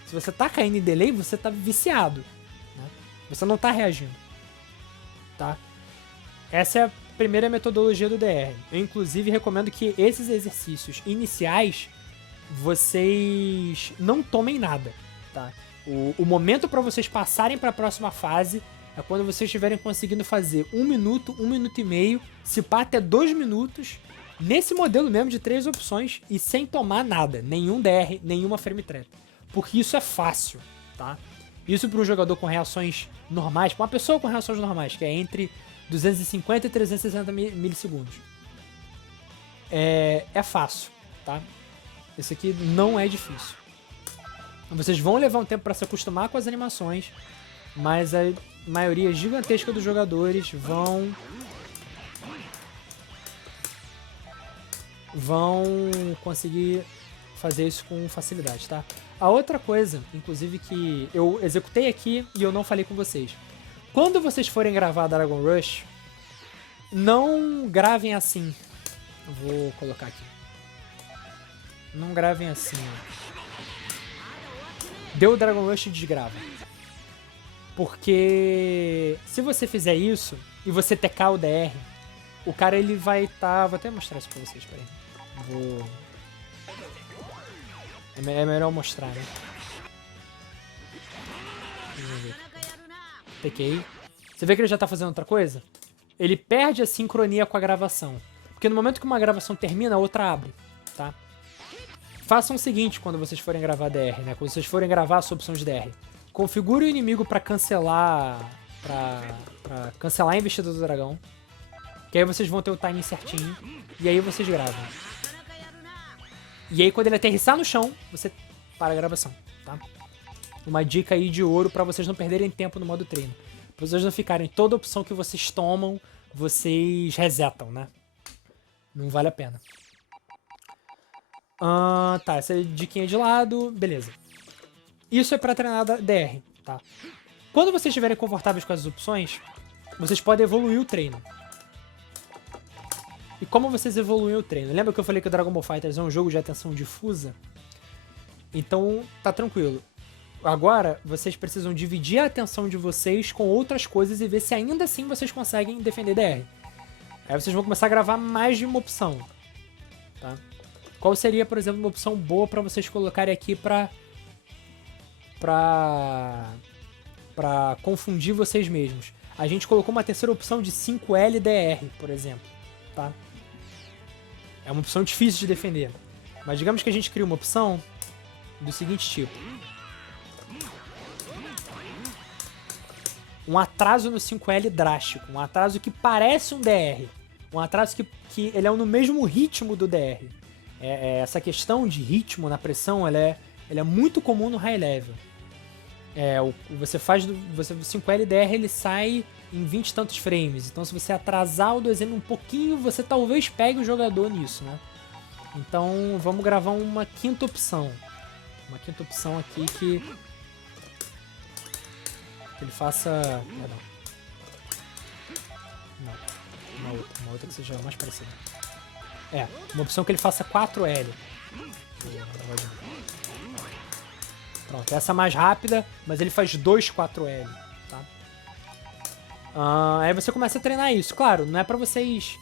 Se você tá caindo em delay, você tá viciado. Né? Você não tá reagindo. Tá? Essa é a primeira metodologia do DR. Eu, inclusive, recomendo que esses exercícios iniciais vocês não tomem nada. Tá? O momento para vocês passarem para a próxima fase é quando vocês estiverem conseguindo fazer 1 minuto, 1 minuto e meio, se pá até 2 minutos, nesse modelo mesmo de 3 opções e sem tomar nada, nenhum DR, nenhuma frame trap. Porque isso é fácil, tá? Isso para um jogador com reações normais, para uma pessoa com reações normais, que é entre 250 e 360 milissegundos. É fácil, tá? Isso aqui não é difícil. Vocês vão levar um tempo para se acostumar com as animações, mas a maioria gigantesca dos jogadores vão conseguir fazer isso com facilidade, tá? A outra coisa, inclusive, que eu executei aqui e eu não falei com vocês. Quando vocês forem gravar Dragon Rush, não gravem assim. Vou colocar aqui. Não gravem assim. Deu o Dragon Rush e desgrava. Porque se você fizer isso e você tecar o DR, o cara ele vai estar... Vou até mostrar isso pra vocês, peraí. É melhor mostrar, né? Tequei. Você vê que ele já tá fazendo outra coisa? Ele perde a sincronia com a gravação. Porque no momento que uma gravação termina, a outra abre, tá? Façam o seguinte quando vocês forem gravar DR, né? Quando vocês forem gravar a sua opção de DR. Configure o inimigo pra cancelar... Pra cancelar a investida do dragão. Que aí vocês vão ter o timing certinho. E aí vocês gravam. E aí quando ele aterrissar no chão, você para a gravação, tá? Uma dica aí de ouro pra vocês não perderem tempo no modo treino. Pra vocês não ficarem toda opção que vocês tomam, vocês resetam, né? Não vale a pena. Tá, essa diquinha de lado, beleza. Isso é pra treinar DR, tá? Quando vocês estiverem confortáveis com as opções, vocês podem evoluir o treino. E como vocês evoluem o treino? Lembra que eu falei que o Dragon Ball FighterZ é um jogo de atenção difusa? Então, tá tranquilo. Agora, vocês precisam dividir a atenção de vocês com outras coisas e ver se ainda assim vocês conseguem defender DR. Aí vocês vão começar a gravar mais de uma opção, tá? Qual seria, por exemplo, uma opção boa pra vocês colocarem aqui pra confundir vocês mesmos? A gente colocou uma terceira opção de 5LDR, por exemplo, tá? É uma opção difícil de defender. Mas digamos que a gente cria uma opção do seguinte tipo. Um atraso no 5L drástico. Um atraso que parece um DR. Um atraso que ele é no mesmo ritmo do DR. Essa questão de ritmo na pressão, ela é muito comum no high level. Você faz o 5L DR, ele sai em 20 e tantos frames. Então se você atrasar o 2M um pouquinho, você talvez pegue o jogador nisso, né? Então vamos gravar uma quinta opção. Uma quinta opção aqui que ele faça... Perdão. Não. Uma outra que seja mais parecida. Uma opção que ele faça 4L. Pronto, essa é mais rápida, mas ele faz 2 4L, tá? Aí você começa a treinar isso. Claro, não é pra vocês...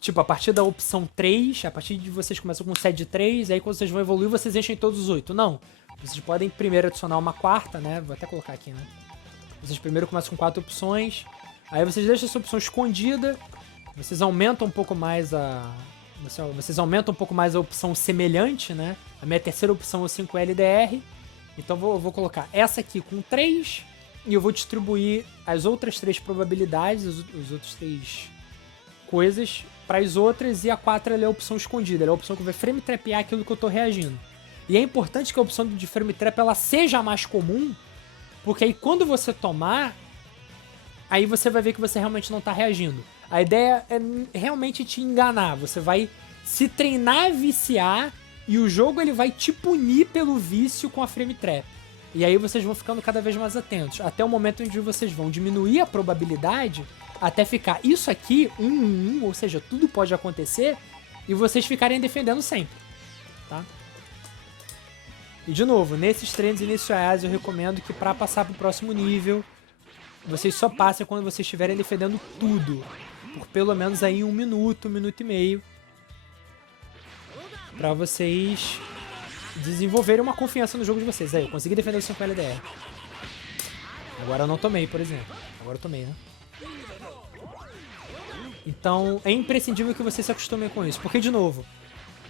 tipo, a partir da opção 3, a partir de vocês começam com 7 de 3, aí quando vocês vão evoluir, vocês enchem todos os 8. Não. Vocês podem primeiro adicionar uma quarta, né? Vou até colocar aqui, né? Vocês primeiro começam com 4 opções, aí vocês deixam essa opção escondida, vocês aumentam um pouco mais Vocês aumentam um pouco mais a opção semelhante, né? A minha terceira opção é o 5LDR. Então eu vou colocar essa aqui com 3 e eu vou distribuir as outras 3 probabilidades, os outros 3 coisas para as outras, e a 4 ela é a opção escondida, ela é a opção que vai frame trapear aquilo que eu tô reagindo. E é importante que a opção de frame trap ela seja a mais comum, porque aí quando você tomar, aí você vai ver que você realmente não tá reagindo. A ideia é realmente te enganar, você vai se treinar a viciar e o jogo ele vai te punir pelo vício com a frame trap. E aí vocês vão ficando cada vez mais atentos, até o momento onde vocês vão diminuir a probabilidade até ficar isso aqui, 1, ou seja, tudo pode acontecer, e vocês ficarem defendendo sempre, tá? E de novo, nesses treinos iniciais eu recomendo que para passar pro próximo nível, vocês só passem quando vocês estiverem defendendo tudo, por pelo menos aí 1 minuto, 1 minuto e meio, para vocês desenvolverem uma confiança no jogo de vocês. Aí, eu consegui defender o 5LDR. Agora eu não tomei, por exemplo. Agora eu tomei, né? Então, é imprescindível que vocês se acostumem com isso. Porque, de novo,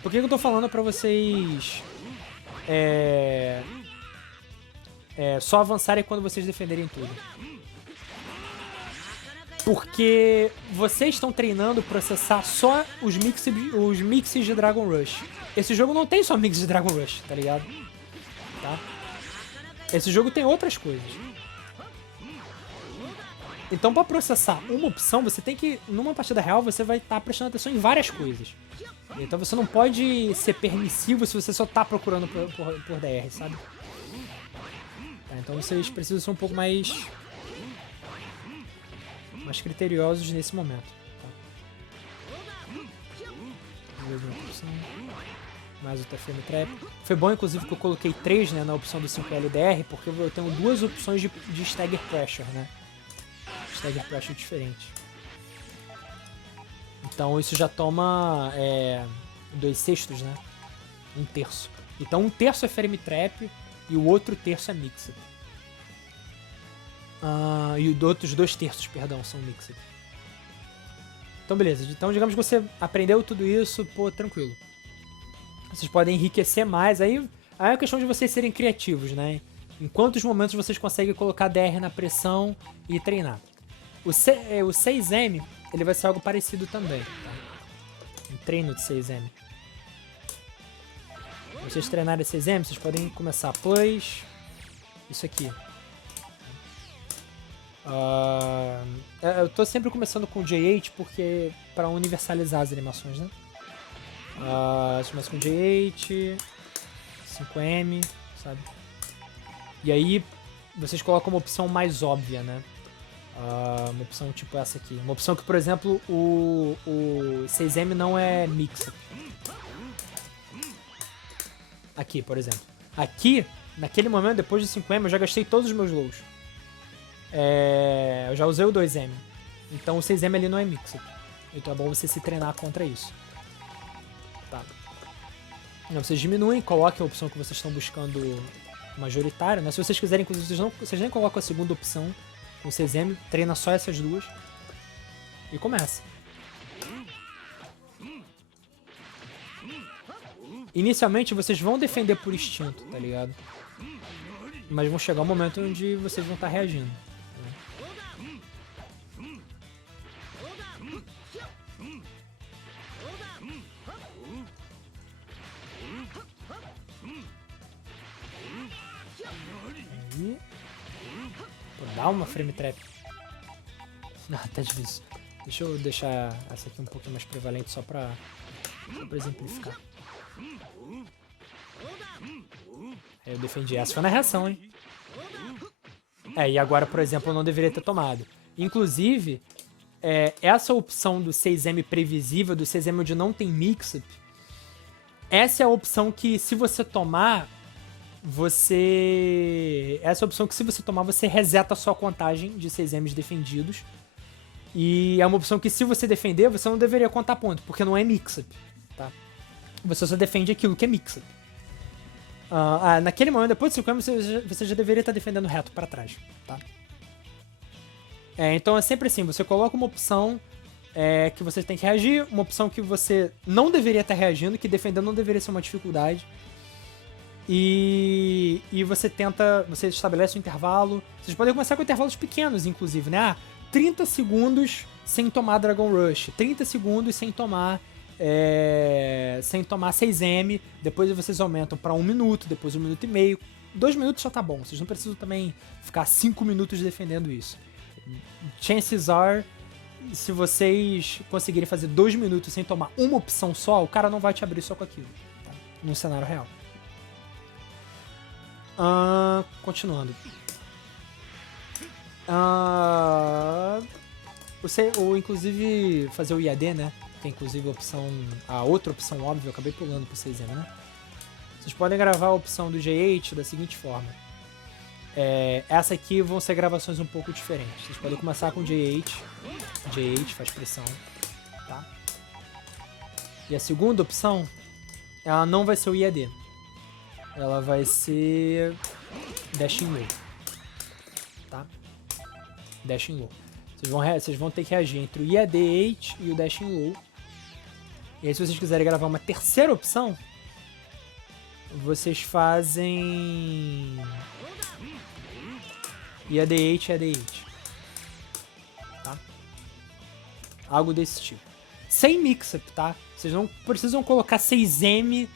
por que eu tô falando pra vocês só avançarem quando vocês defenderem tudo? Porque vocês estão treinando processar só os mixes de Dragon Rush. Esse jogo não tem só mix de Dragon Rush, tá ligado? Tá? Esse jogo tem outras coisas. Então, pra processar uma opção, você tem que... Numa partida real, você vai estar prestando atenção em várias coisas. Então, você não pode ser permissivo se você só tá procurando por DR, sabe? Tá, então, vocês precisam ser um pouco mais criteriosos nesse momento. Tá? Mais outra frame trap. Foi bom, inclusive, que eu coloquei 3, né, na opção do 5LDR, porque eu tenho 2 opções de stagger pressure, né? Stagger pressure diferente. Então isso já toma 2/6, né? 1/3. Então 1/3 é frame trap e o outro terço é mixed. E os outros 2/3, perdão, são mixed. Então beleza, então digamos que você aprendeu tudo isso, pô, tranquilo. Vocês podem enriquecer mais, aí é uma questão de vocês serem criativos, né? Em quantos momentos vocês conseguem colocar DR na pressão e treinar. O 6M, ele vai ser algo parecido também, tá? Um treino de 6M. Se vocês treinarem 6M, vocês podem começar plus, isso aqui. Eu tô sempre começando com J8 porque para universalizar as animações, né? Você começa com J8, 5M, sabe? E aí vocês colocam uma opção mais óbvia, né? Uma opção tipo essa aqui. Uma opção que, por exemplo, o 6M não é mix. Aqui, por exemplo. Aqui, naquele momento, depois de 5M, eu já gastei todos os meus lows. Eu já usei o 2M. Então o 6M ali não é mix. Então é bom você se treinar contra isso. Tá. Então, vocês diminuem, coloquem a opção que vocês estão buscando majoritária, né? Se vocês quiserem, inclusive, vocês nem colocam a segunda opção. Com 6M, treina só essas duas e começa. Inicialmente vocês vão defender por instinto, tá ligado? Mas vão chegar um momento onde vocês vão estar reagindo. Aí. Dá uma frame trap. Tá difícil. Deixa eu deixar essa aqui um pouquinho mais prevalente só pra Só pra exemplificar. Eu defendi essa, foi na reação, hein? E agora, por exemplo, eu não deveria ter tomado. Inclusive, essa opção do 6M previsível, do 6M onde não tem mix-up, essa é a opção que, se você tomar, essa é a opção que, se você tomar, você reseta a sua contagem de 6Ms defendidos. E é uma opção que, se você defender, você não deveria contar ponto, porque não é mix-up, tá? Você só defende aquilo que é mix-up. Naquele momento, depois de 5M, você já deveria estar defendendo reto pra trás, tá? Então é sempre assim, você coloca uma opção que você tem que reagir, uma opção que você não deveria estar reagindo, que defender não deveria ser uma dificuldade. E você estabelece um intervalo. Vocês podem começar com intervalos pequenos, inclusive, né? 30 segundos sem tomar Dragon Rush, 30 segundos sem tomar 6M, depois vocês aumentam para 1 minuto, depois 1 minuto e meio. 2 minutos já tá bom, vocês não precisam também ficar 5 minutos defendendo isso. Chances are, se vocês conseguirem fazer 2 minutos sem tomar uma opção só, o cara não vai te abrir só com aquilo, tá? No cenário real. Continuando. Inclusive, fazer o IAD, né? Tem inclusive a outra opção óbvia, eu acabei pulando pro 6M, né? Vocês podem gravar a opção do G8 da seguinte forma. Essa aqui vão ser gravações um pouco diferentes. Vocês podem começar com J8. J8 faz pressão, tá? E a segunda opção, ela não vai ser o IAD. Ela vai ser Dash in Low, tá? Dash in Low. Vocês vão ter que reagir entre o IAD8 e o Dash in Low. E aí, se vocês quiserem gravar uma terceira opção, vocês fazem IAD8 e IAD8, tá? Algo desse tipo. Sem mix-up, tá? Vocês não precisam colocar 6M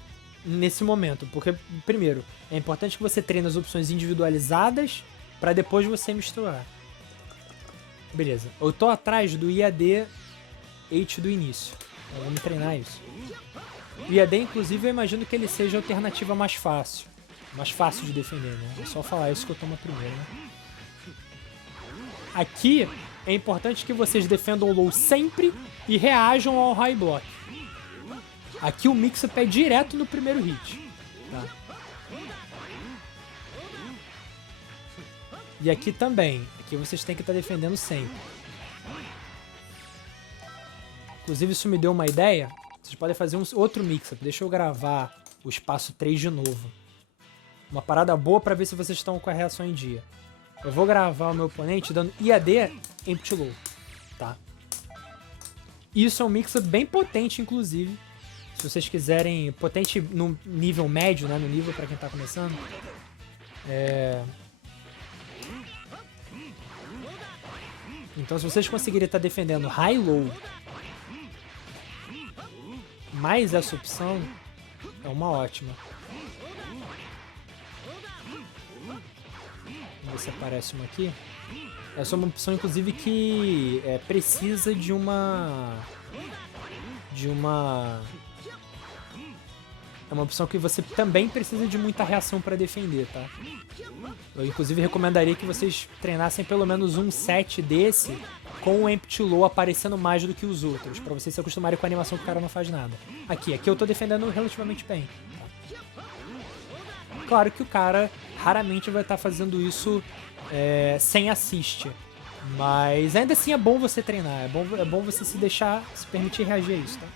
nesse momento, porque, primeiro, é importante que você treine as opções individualizadas para depois você misturar. Beleza. Eu tô atrás do IAD8 do início. Então, vamos treinar isso. O IAD, inclusive, eu imagino que ele seja a alternativa mais fácil. Mais fácil de defender, né? É só falar isso que eu tomo primeiro, né? Aqui, é importante que vocês defendam o low sempre e reajam ao high block. Aqui o mix-up é direto no primeiro hit, tá? E aqui também. Aqui vocês têm que estar defendendo sempre. Inclusive, isso me deu uma ideia. Vocês podem fazer outro mix-up. Deixa eu gravar o espaço 3 de novo. Uma parada boa pra ver se vocês estão com a reação em dia. Eu vou gravar o meu oponente dando IAD Empty Low, tá? Isso é um mix-up bem potente, inclusive. Se vocês quiserem, potente no nível médio, né? No nível pra quem tá começando. Então, se vocês conseguirem estar defendendo high-low mais essa opção, é uma ótima. Vamos ver se aparece uma aqui. Essa é uma opção, inclusive, que precisa de uma... É uma opção que você também precisa de muita reação para defender, tá? Eu, inclusive, recomendaria que vocês treinassem pelo menos um set desse com o Empty Low aparecendo mais do que os outros, para vocês se acostumarem com a animação que o cara não faz nada. Aqui eu tô defendendo relativamente bem. Tá? Claro que o cara raramente vai estar fazendo isso sem assist, mas ainda assim é bom você treinar, é bom você se permitir reagir a isso, tá?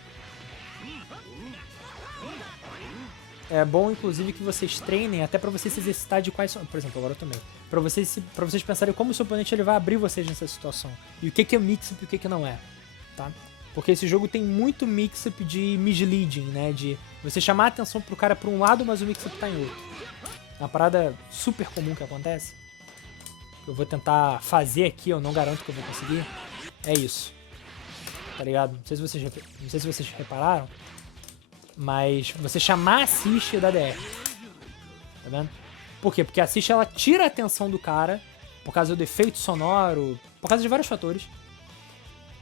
É bom, inclusive, que vocês treinem até pra vocês se exercitar de quais são... Por exemplo, agora eu tomei. Pra vocês pensarem como o seu oponente ele vai abrir vocês nessa situação. E o que é mix-up e o que não é. Tá? Porque esse jogo tem muito mix-up de misleading, né? De você chamar a atenção pro cara por um lado, mas o mix-up tá em outro. É uma parada super comum que acontece. Eu vou tentar fazer aqui, eu não garanto que eu vou conseguir. É isso. Tá ligado? Não sei se vocês repararam. Mas você chamar a assist da DR. Tá vendo? Por quê? Porque a assist ela tira a atenção do cara por causa do efeito sonoro, por causa de vários fatores.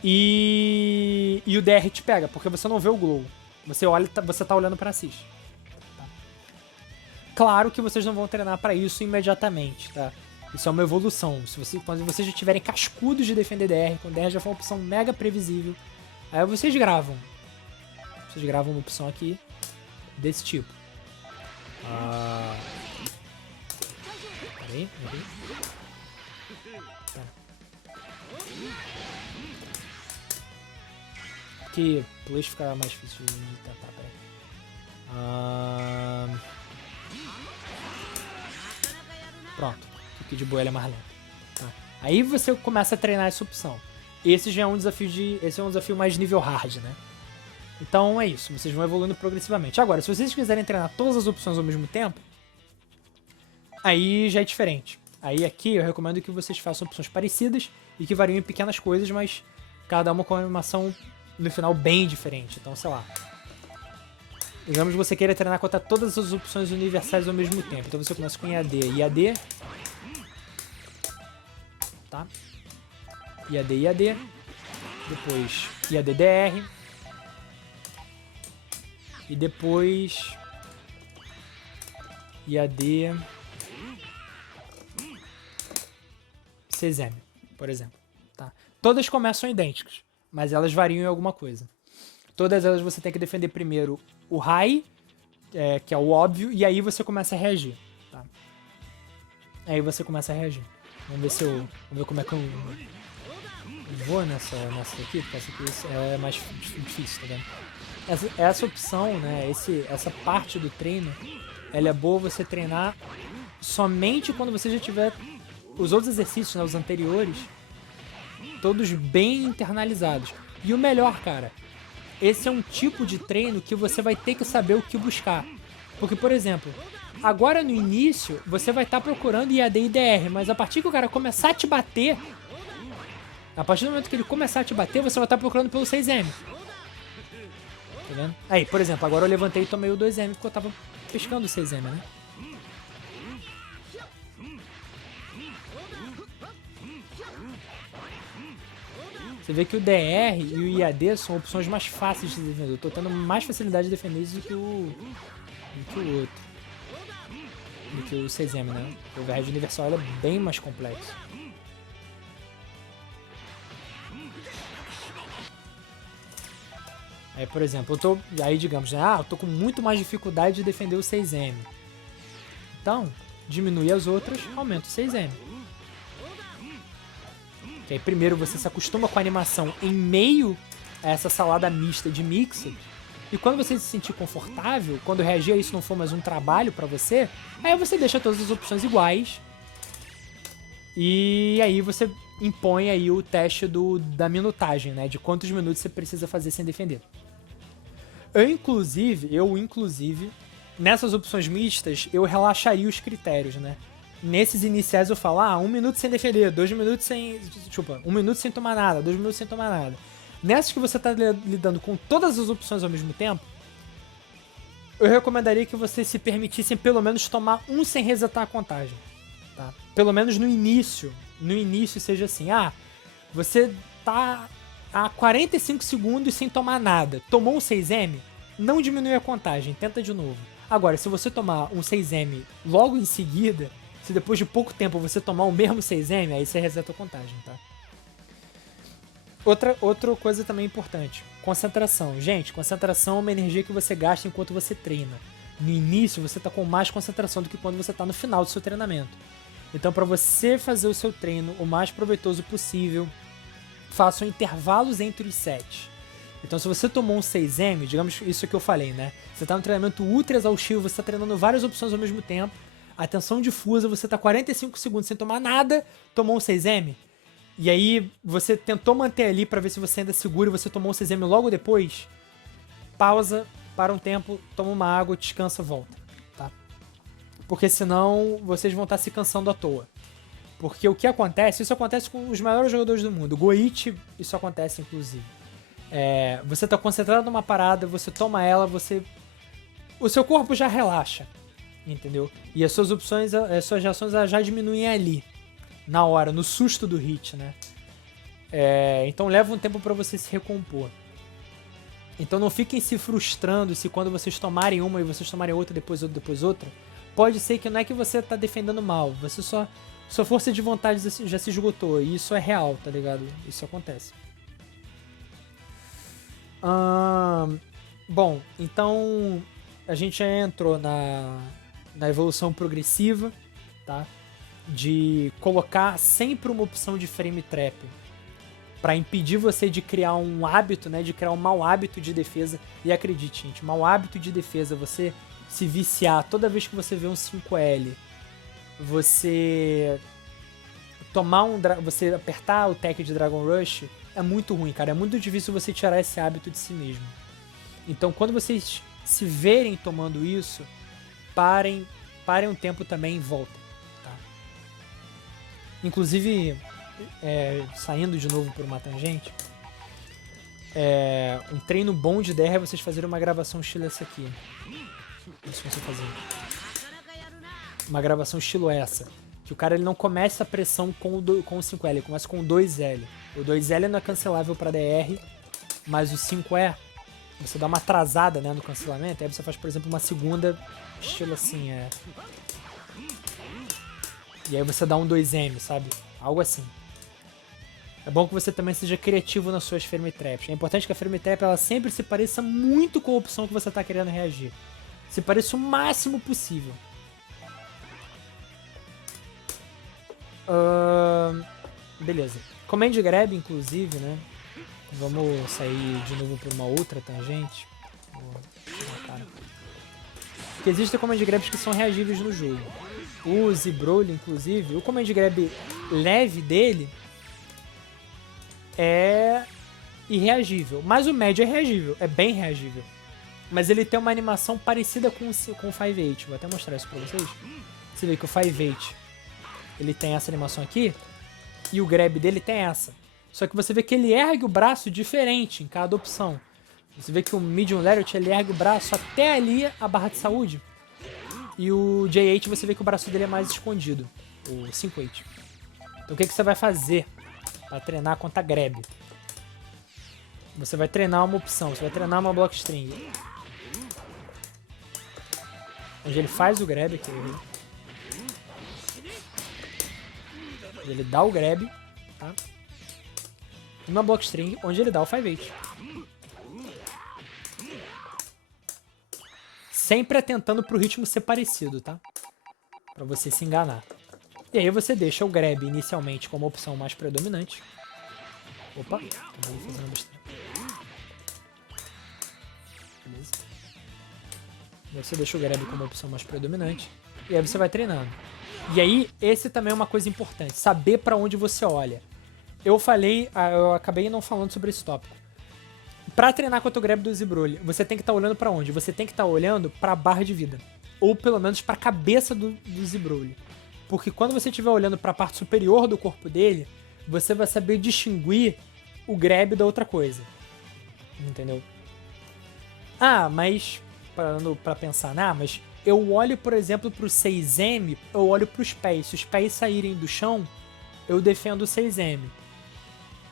E o DR te pega, porque você não vê o glow. Você olha, você tá olhando pra Assis. Tá? Claro que vocês não vão treinar pra isso imediatamente, tá? Isso é uma evolução. Quando vocês já tiverem cascudos de defender DR, quando DR já for uma opção mega previsível, aí vocês gravam. Vocês gravam uma opção aqui desse tipo. Peraí. Que plus fica mais difícil de tentar, peraí. Pronto. Aqui de boa ele é mais lento. Tá. Aí você começa a treinar essa opção. Esse já é um desafio esse é um desafio mais nível hard, né? Então é isso, vocês vão evoluindo progressivamente. Agora, se vocês quiserem treinar todas as opções ao mesmo tempo, aí já é diferente. Aí aqui eu recomendo que vocês façam opções parecidas e que variam em pequenas coisas, mas cada uma com uma animação no final bem diferente. Então, sei lá. Digamos que você queira treinar contra todas as opções universais ao mesmo tempo. Então você começa com IAD. IAD. Tá? IAD. Depois IAD-DR. E depois IAD CZM, por exemplo. Tá? Todas começam idênticas, mas elas variam em alguma coisa. Todas elas você tem que defender primeiro o high, que é o óbvio, e aí você começa a reagir. Tá? Aí você começa a reagir. Vamos ver como é que eu vou nessa aqui, porque essa aqui é mais difícil, tá vendo? Essa opção, né, essa parte do treino, ela é boa você treinar somente quando você já tiver os outros exercícios, né, os anteriores, todos bem internalizados. E o melhor, cara, esse é um tipo de treino que você vai ter que saber o que buscar. Porque, por exemplo, agora no início, você vai estar procurando IAD e DR, mas a partir que o cara começar a te bater, a partir do momento que ele começar a te bater, você vai estar procurando pelo 6M. Tá vendo? Aí, por exemplo, agora eu levantei e tomei o 2M porque eu tava pescando o 6M, né? Você vê que o DR e o IAD são opções mais fáceis de defender. Eu tô tendo mais facilidade de defender isso do que o outro. Do que o 6M, né? O overhead universal é bem mais complexo. Aí, por exemplo, aí digamos, né? Eu tô com muito mais dificuldade de defender o 6M. Então, diminui as outras, aumenta o 6M. Que aí primeiro você se acostuma com a animação em meio a essa salada mista de mixer. E quando você se sentir confortável, quando reagir a isso não for mais um trabalho pra você, aí você deixa todas as opções iguais. E aí você impõe aí o teste da minutagem, né? De quantos minutos você precisa fazer sem defender. Eu, inclusive, nessas opções mistas, eu relaxaria os critérios, né? Nesses iniciais eu falo, 1 minuto sem defender, 2 minutos sem... Desculpa, 1 minuto sem tomar nada, 2 minutos sem tomar nada. Nessas que você tá lidando com todas as opções ao mesmo tempo, eu recomendaria que vocês se permitissem pelo menos tomar um sem resetar a contagem. Tá? Pelo menos no início seja assim, você tá a 45 segundos sem tomar nada, tomou um 6M, não diminui a contagem, tenta de novo. Agora, se você tomar um 6M logo em seguida, se depois de pouco tempo você tomar o mesmo 6M, aí você reseta a contagem, tá? Outra coisa também importante, concentração. Gente, concentração é uma energia que você gasta enquanto você treina. No início, você tá com mais concentração do que quando você tá no final do seu treinamento. Então, para você fazer o seu treino o mais proveitoso possível, façam intervalos entre os sets. Então, se você tomou um 6M, digamos isso que eu falei, né? Você tá no treinamento ultra exaustivo, você tá treinando várias opções ao mesmo tempo, atenção difusa, você tá 45 segundos sem tomar nada, tomou um 6M, e aí você tentou manter ali pra ver se você ainda segura e você tomou um 6M logo depois, pausa, para um tempo, toma uma água, descansa, volta, tá? Porque senão vocês vão estar se cansando à toa. Porque o que acontece, isso acontece com os maiores jogadores do mundo. Goichi, isso acontece inclusive. Você tá concentrado numa parada, você toma ela, o seu corpo já relaxa, entendeu? E as suas opções, as suas reações já diminuem ali, na hora, no susto do hit, né? Então leva um tempo pra você se recompor. Então não fiquem se frustrando se quando vocês tomarem uma e vocês tomarem outra, depois outra, depois outra. Pode ser que não é que você tá defendendo mal, você sua força de vontade já se esgotou. E isso é real, tá ligado? Isso acontece. Bom, então a gente já entrou na evolução progressiva, tá? De colocar sempre uma opção de frame trap para impedir você de criar um hábito, né? De criar um mau hábito de defesa. E acredite, gente, mau hábito de defesa, você se viciar toda vez que você vê um 5L, você você apertar o tech de Dragon Rush, é muito ruim, cara. É muito difícil você tirar esse hábito de si mesmo. Então, quando vocês se verem tomando isso, parem um tempo também e voltem, tá? Inclusive, saindo de novo por uma tangente, um treino bom de DR é vocês fazerem uma gravação estilo essa aqui. Isso você fazer. Uma gravação estilo essa. Que o cara ele não começa a pressão com o 5L, ele começa com o 2L. O 2L não é cancelável para DR, mas o 5E, você dá uma atrasada, né, no cancelamento, aí você faz, por exemplo, uma segunda estilo assim, E aí você dá um 2M, sabe? Algo assim. É bom que você também seja criativo nas suas frame traps. É importante que a frame trap ela sempre se pareça muito com a opção que você está querendo reagir. Se pareça o máximo possível. Beleza. Command Grab, inclusive, né? Vamos sair de novo por uma outra tangente. Porque existem Command Grabs que são reagíveis no jogo. O Z-Broly, inclusive, o Command Grab leve dele é irreagível. Mas o médio é reagível, é bem reagível. Mas ele tem uma animação parecida com o 5-8. Vou até mostrar isso pra vocês. Você vê que o 5-8 ele tem essa animação aqui e o grab dele tem essa. Só que você vê que ele ergue o braço diferente em cada opção. Você vê que o Medium Lariat ele ergue o braço até ali a barra de saúde. E o J8 você vê que o braço dele é mais escondido. O 5-8. Então o que você vai fazer para treinar contra grab? Você vai treinar uma opção. Você vai treinar uma block string. Onde ele faz o grab aqui. Ele dá o grab, tá? Uma block string, onde ele dá o 5-8. Sempre atentando pro ritmo ser parecido, tá? Pra você se enganar. E aí você deixa o grab inicialmente como a opção mais predominante. Opa, acabei fazendo besteira. Beleza. E aí você deixa o grab como a opção mais predominante. E aí você vai treinando. E aí, esse também é uma coisa importante, saber pra onde você olha. Eu acabei não falando sobre esse tópico. Pra treinar contra o grab do Z-Broly, você tem que estar olhando pra onde? Você tem que estar olhando pra barra de vida. Ou pelo menos pra cabeça do Z-Broly. Porque quando você estiver olhando pra parte superior do corpo dele, você vai saber distinguir o grab da outra coisa. Entendeu? Mas, parando pra pensar, mas eu olho, por exemplo, pro 6M, eu olho pros pés. Se os pés saírem do chão, eu defendo o 6M.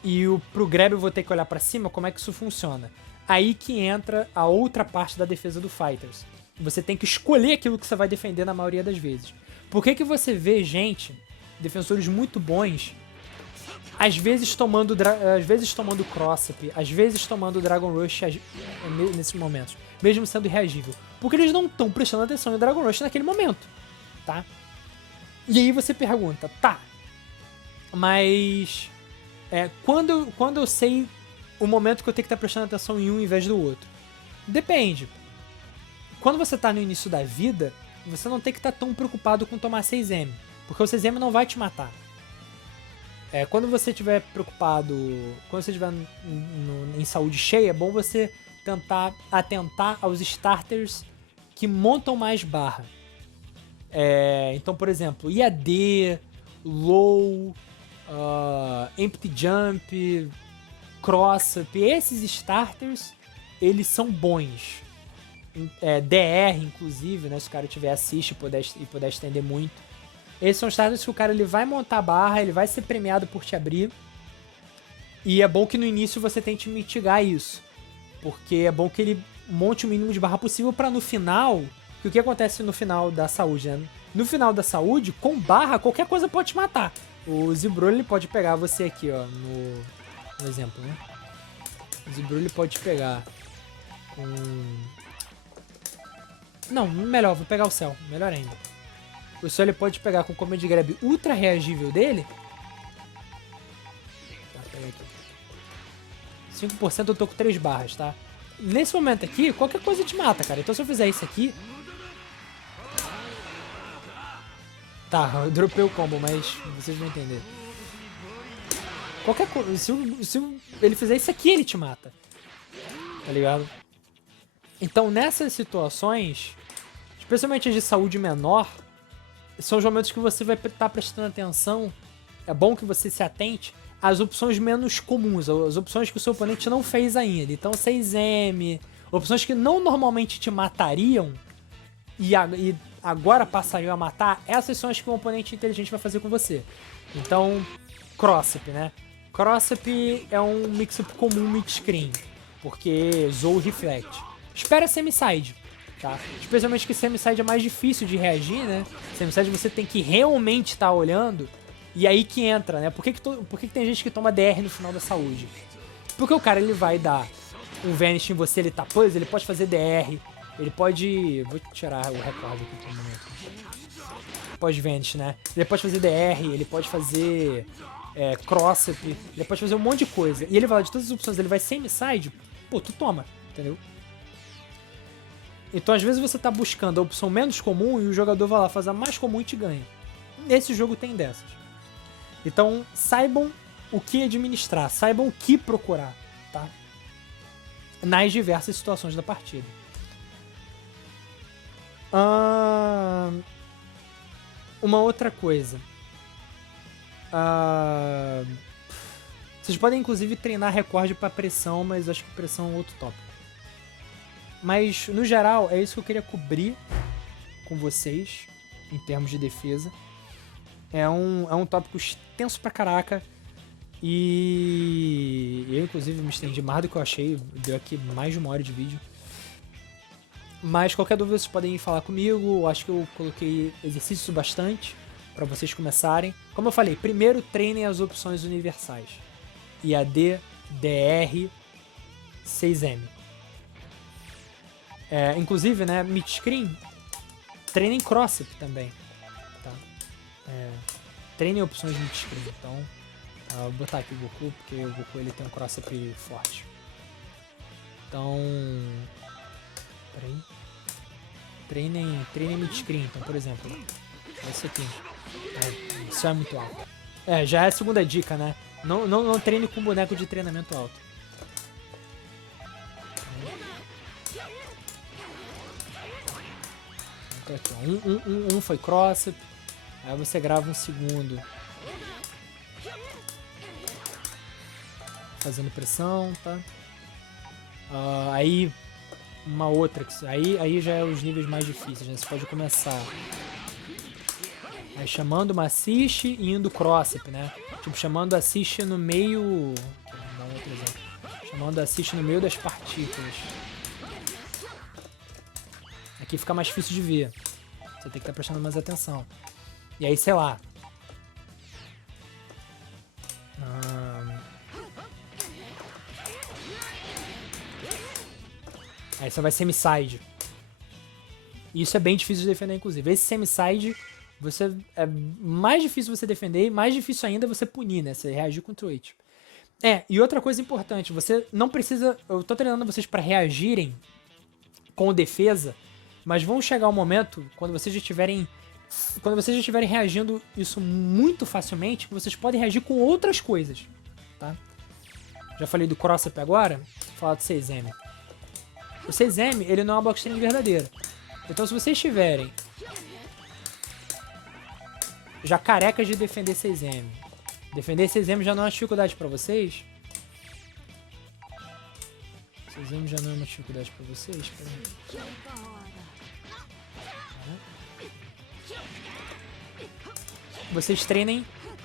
E pro grab eu vou ter que olhar pra cima, como é que isso funciona? Aí que entra a outra parte da defesa do Fighters. Você tem que escolher aquilo que você vai defender na maioria das vezes. Por que você vê defensores muito bons, às vezes tomando Crossip, às vezes tomando Dragon Rush nesses momentos, mesmo sendo reagível? Porque eles não estão prestando atenção em Dragon Rush naquele momento, tá? E aí você pergunta, mas quando eu sei o momento que eu tenho que estar prestando atenção em um em vez do outro? Depende. Quando você tá no início da vida, você não tem que estar tão preocupado com tomar 6M, porque o 6M não vai te matar. Quando você estiver preocupado, quando você estiver em saúde cheia, é bom você tentar atentar aos starters que montam mais barra. Então, por exemplo, IAD, Low, Empty Jump, Cross-Up, esses starters, eles são bons. DR, inclusive, né, se o cara tiver assist e puder estender muito. Esses são starters que o cara ele vai montar a barra, ele vai ser premiado por te abrir. E é bom que no início você tente mitigar isso. Porque é bom que ele monte o mínimo de barra possível pra no final... Que o que acontece no final da saúde, né? No final da saúde, com barra, qualquer coisa pode te matar. O Zibrulho, ele pode pegar você aqui, ó, no exemplo, né? O Zibrulho, ele pode pegar Não, melhor, vou pegar o Cell, melhor ainda. O Cell, ele pode pegar com o Command Grab ultra reagível dele. Tá, pega aqui. 5% eu tô com 3 barras, tá? Nesse momento aqui, qualquer coisa te mata, cara. Então se eu fizer isso aqui... Tá, eu dropei o combo, mas vocês vão entender. Qualquer coisa... Se ele fizer isso aqui, ele te mata. Tá ligado? Então nessas situações, especialmente as de saúde menor, são os momentos que você vai estar prestando atenção. É bom que você se atente às opções menos comuns, as opções que o seu oponente não fez ainda. Então 6M, opções que não normalmente te matariam e agora passariam a matar, essas são as que o oponente inteligente vai fazer com você. Então, Crossip, né? Crossip é um mix-up comum mid-screen, porque Zou Reflect. Espera Semi-Side, tá? Especialmente que Semi-Side é mais difícil de reagir, né? Semi-Side você tem que realmente estar olhando, e aí que entra, né? Por que tem gente que toma DR no final da saúde? Porque o cara, ele vai dar um Vanish em você, ele tá puzzle, ele pode fazer DR, ele pode... Vou tirar o recorde aqui por um momento. Pode Vanish, né? Ele pode fazer DR, ele pode fazer Crossip, ele pode fazer um monte de coisa. E ele vai lá, de todas as opções, ele vai Semi-Side, pô, tu toma, entendeu? Então às vezes você tá buscando a opção menos comum e o jogador vai lá fazer a mais comum e te ganha. Nesse jogo tem dessas. Então saibam o que administrar, saibam o que procurar, tá? Nas diversas situações da partida. Uma outra coisa. Vocês podem inclusive treinar recorde para pressão, mas acho que pressão é outro tópico. Mas no geral é isso que eu queria cobrir com vocês em termos de defesa. É um tópico extenso pra caraca. E eu inclusive me estendi mais do que eu achei. Deu aqui mais de 1 hora de vídeo. Mas qualquer dúvida vocês podem falar comigo. Acho que eu coloquei exercício bastante para vocês começarem. Como eu falei, primeiro treinem as opções universais: IAD, DR, 6M. Inclusive, né, mid-screen, treinem Crossip também, tá? Treinem opções mid-screen. Então, vou botar aqui o Goku, porque o Goku ele tem um Crossip forte. Então, peraí. Treinem mid-screen. Então, por exemplo, esse aqui. Isso é muito alto. Já é a segunda dica, né? Não treine com boneco de treinamento alto. Então, aqui, ó. Um foi Crossip. Aí você grava um segundo fazendo pressão, tá? Aí uma outra, aí já é os níveis mais difíceis, né? Você pode começar chamando uma assist e indo Crossip, né? Tipo, chamando assist no meio... Vou dar um outro exemplo. Chamando assist no meio das partículas. Aqui fica mais difícil de ver. Você tem que estar prestando mais atenção. E aí, sei lá. Aí você vai Semi-Side. Isso é bem difícil de defender, inclusive. Esse Semi-Side é mais difícil você defender e mais difícil ainda você punir, né? Você reagir contra o It. E outra coisa importante, você não precisa... Eu tô treinando vocês para reagirem com defesa, mas vão chegar um momento, quando vocês já estiverem reagindo isso muito facilmente, que vocês podem reagir com outras coisas, tá? Já falei do Crossip agora, vou falar do 6M. O 6M, ele não é uma blockchain verdadeira. Então se vocês estiverem já carecas de defender 6M, defender 6M já não é uma dificuldade pra vocês. 6M já não é uma dificuldade pra vocês. Vocês treinem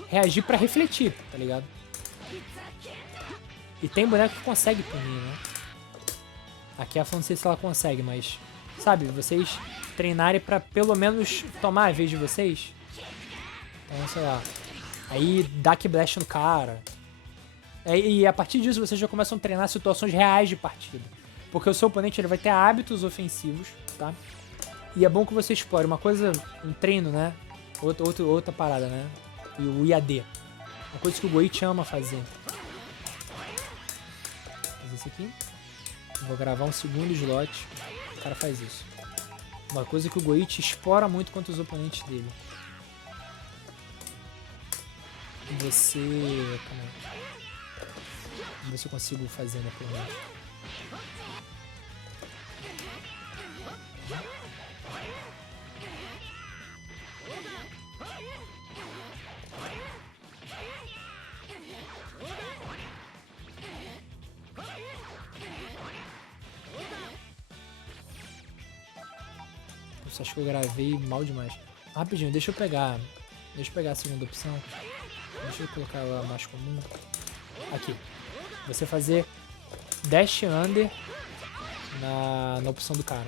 reagir pra refletir, tá ligado? E tem boneco que consegue punir, né? A Kefla não sei se ela consegue, mas... Sabe, vocês treinarem pra pelo menos tomar a vez de vocês. Então, sei lá. Aí, Dark Blast no cara. E a partir disso, vocês já começam a treinar situações reais de partida. Porque o seu oponente ele vai ter hábitos ofensivos, tá? E é bom que você explore uma coisa, um treino, né? Outra parada, né? E o IAD. Uma coisa que o Goichi ama fazer. Vou fazer isso aqui. Vou gravar um segundo slot. O cara faz isso. Uma coisa que o Goichi explora muito contra os oponentes dele. Você... Calma aí. Vamos ver se eu consigo fazer, né, pelo menos. Nossa, acho que eu gravei mal demais. Rapidinho, deixa eu pegar a segunda opção. Deixa eu colocar ela mais comum. Aqui. Você fazer dash under na opção do cara.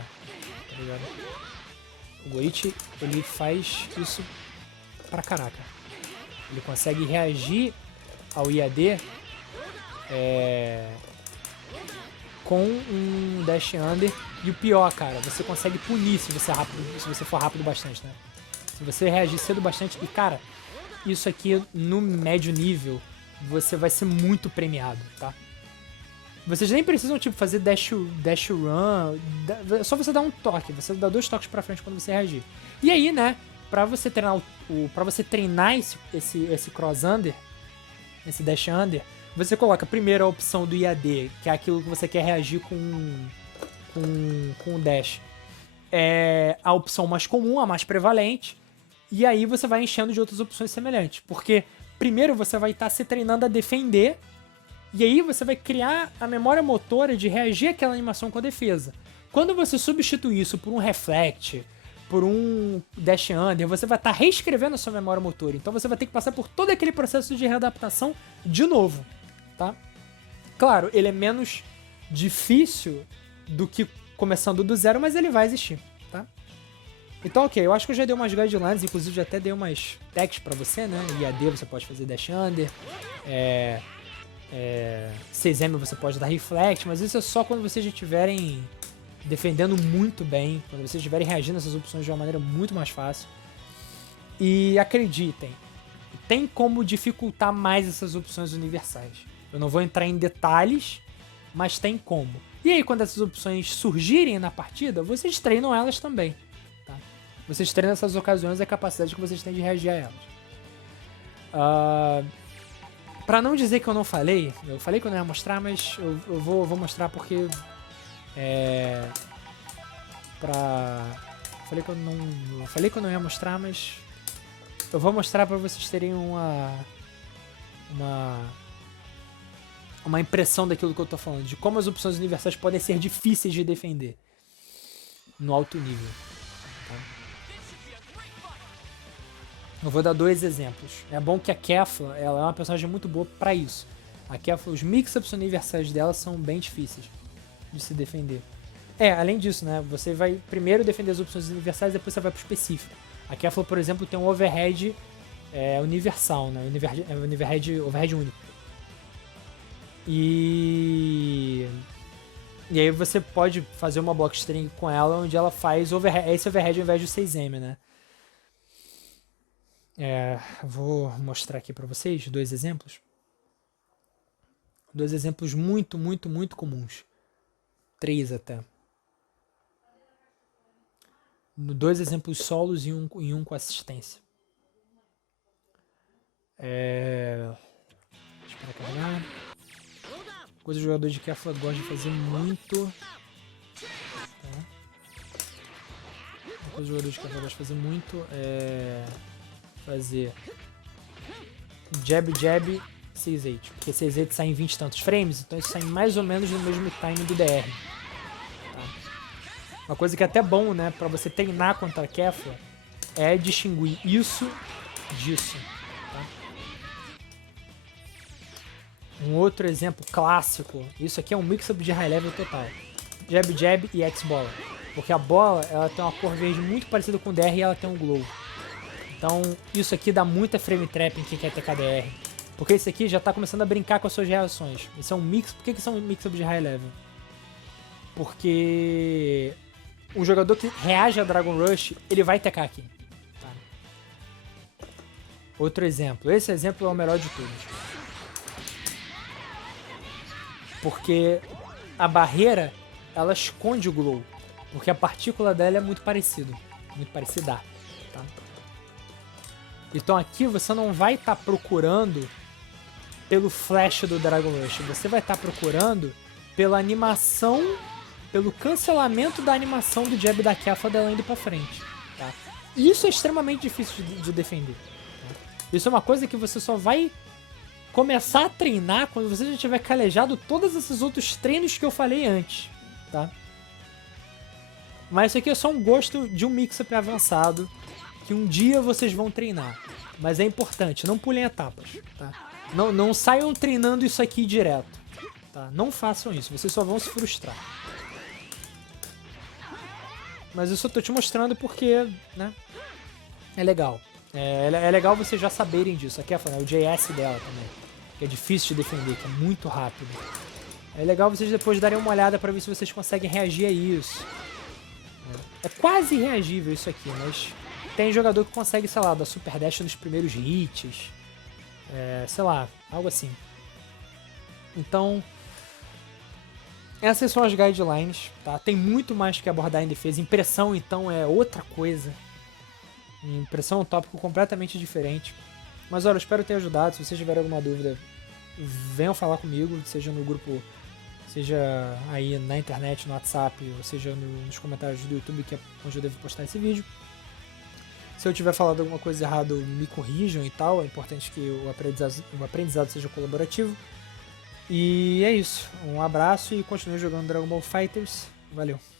Tá ligado? O Goichi, ele faz isso pra caraca. Ele consegue reagir ao IAD com um dash under. E o pior, cara, você consegue punir se você for rápido bastante, né? Se você reagir cedo bastante. E, cara, isso aqui no médio nível, você vai ser muito premiado, tá? Vocês nem precisam, tipo, fazer dash run. É só você dar um toque. Você dá 2 toques pra frente quando você reagir. E aí, né, pra você treinar esse cross under, esse dash under, você coloca primeiro a opção do IAD, que é aquilo que você quer reagir com o dash. É a opção mais comum, a mais prevalente. E aí você vai enchendo de outras opções semelhantes. Porque primeiro você vai estar se treinando a defender. E aí você vai criar a memória motora de reagir àquela animação com a defesa. Quando você substituir isso por um reflect, por um dash under, você vai estar reescrevendo a sua memória motora. Então você vai ter que passar por todo aquele processo de readaptação de novo, tá? Claro, ele é menos difícil do que começando do zero, mas ele vai existir, tá? Então, ok, eu acho que eu já dei umas guidelines, inclusive já até dei umas tags pra você, né? IAD você pode fazer dash under, 6M você pode dar reflect, mas isso é só quando vocês já estiverem defendendo muito bem, quando vocês estiverem reagindo a essas opções de uma maneira muito mais fácil. E acreditem, tem como dificultar mais essas opções universais. Eu não vou entrar em detalhes, mas tem como. E aí, quando essas opções surgirem na partida, vocês treinam elas também. Tá? Vocês treinam essas ocasiões e a capacidade que vocês têm de reagir a elas. Pra não dizer que eu falei que eu não ia mostrar, mas eu vou mostrar porque falei que eu não ia mostrar, mas eu vou mostrar pra vocês terem uma impressão daquilo que eu tô falando, de como as opções universais podem ser difíceis de defender no alto nível. Tá? Eu vou dar 2 exemplos. É bom que a Kefla, ela é uma personagem muito boa pra isso. A Kefla, os mix-ups universais dela são bem difíceis de se defender. Além disso, né, você vai primeiro defender as opções universais, depois você vai pro específico. A Kefla, por exemplo, tem um overhead universal, né, overhead único. E aí você pode fazer uma block string com ela, onde ela faz esse overhead ao invés de 6M, né. Vou mostrar aqui pra vocês 2 exemplos. 2 exemplos muito, muito, muito comuns. 3 até. 2 exemplos solos e um com assistência. Espera carregar. Coisa que o jogador de Kefla gosta de fazer muito. Tá? Uma coisa que o jogador de Kefla gosta de fazer muito é fazer jab, 6-8. Porque 6-8 sai em 20 e tantos frames, então isso sai mais ou menos no mesmo time do DR. Tá? Uma coisa que é até bom, né, pra você treinar contra a Kefla é distinguir isso disso. Tá? Um outro exemplo clássico, isso aqui é um mix-up de high level total. jab, jab e X-bola. Porque a bola, ela tem uma cor verde muito parecida com o DR e ela tem um glow. Então, isso aqui dá muita frame trap em quem quer ter KDR. Porque esse aqui já tá começando a brincar com as suas reações. Isso é um mix. Por que isso é um mix-up de high level? Porque um jogador que reage a Dragon Rush, ele vai TK aqui. Tá? Outro exemplo. Esse exemplo é o melhor de todos. Porque a barreira, ela esconde o glow. Porque a partícula dela é muito parecida. Muito parecida. Tá? Então aqui você não vai estar procurando pelo flash do Dragon Rush. Você vai estar procurando pela animação, pelo cancelamento da animação do jab da Kafa dela indo pra frente. Tá? E isso é extremamente difícil de defender. Tá? Isso é uma coisa que você só vai começar a treinar quando você já tiver calejado todos esses outros treinos que eu falei antes. Tá? Mas isso aqui é só um gosto de um mix-up avançado que um dia vocês vão treinar. Mas é importante, não pulem etapas. Tá? Não saiam treinando isso aqui direto. Tá? Não façam isso, vocês só vão se frustrar. Mas isso eu tô te mostrando porque, né, é legal. É legal vocês já saberem disso. Aqui é o JS dela também, que é difícil de defender, que é muito rápido. É legal vocês depois darem uma olhada pra ver se vocês conseguem reagir a isso. É quase reagível isso aqui, mas tem jogador que consegue, sei lá, dar super dash nos primeiros hits. Sei lá, algo assim. Então, essas são as guidelines, tá? Tem muito mais que abordar em defesa. Impressão, então, é outra coisa. Impressão é um tópico completamente diferente. Mas, olha, eu espero ter ajudado. Se vocês tiverem alguma dúvida, venham falar comigo, seja no grupo, seja aí na internet, no WhatsApp, ou seja nos comentários do YouTube, que é onde eu devo postar esse vídeo. Se eu tiver falado alguma coisa errada, me corrijam e tal. É importante que o aprendizado seja colaborativo. E é isso. Um abraço e continue jogando Dragon Ball FighterZ. Valeu!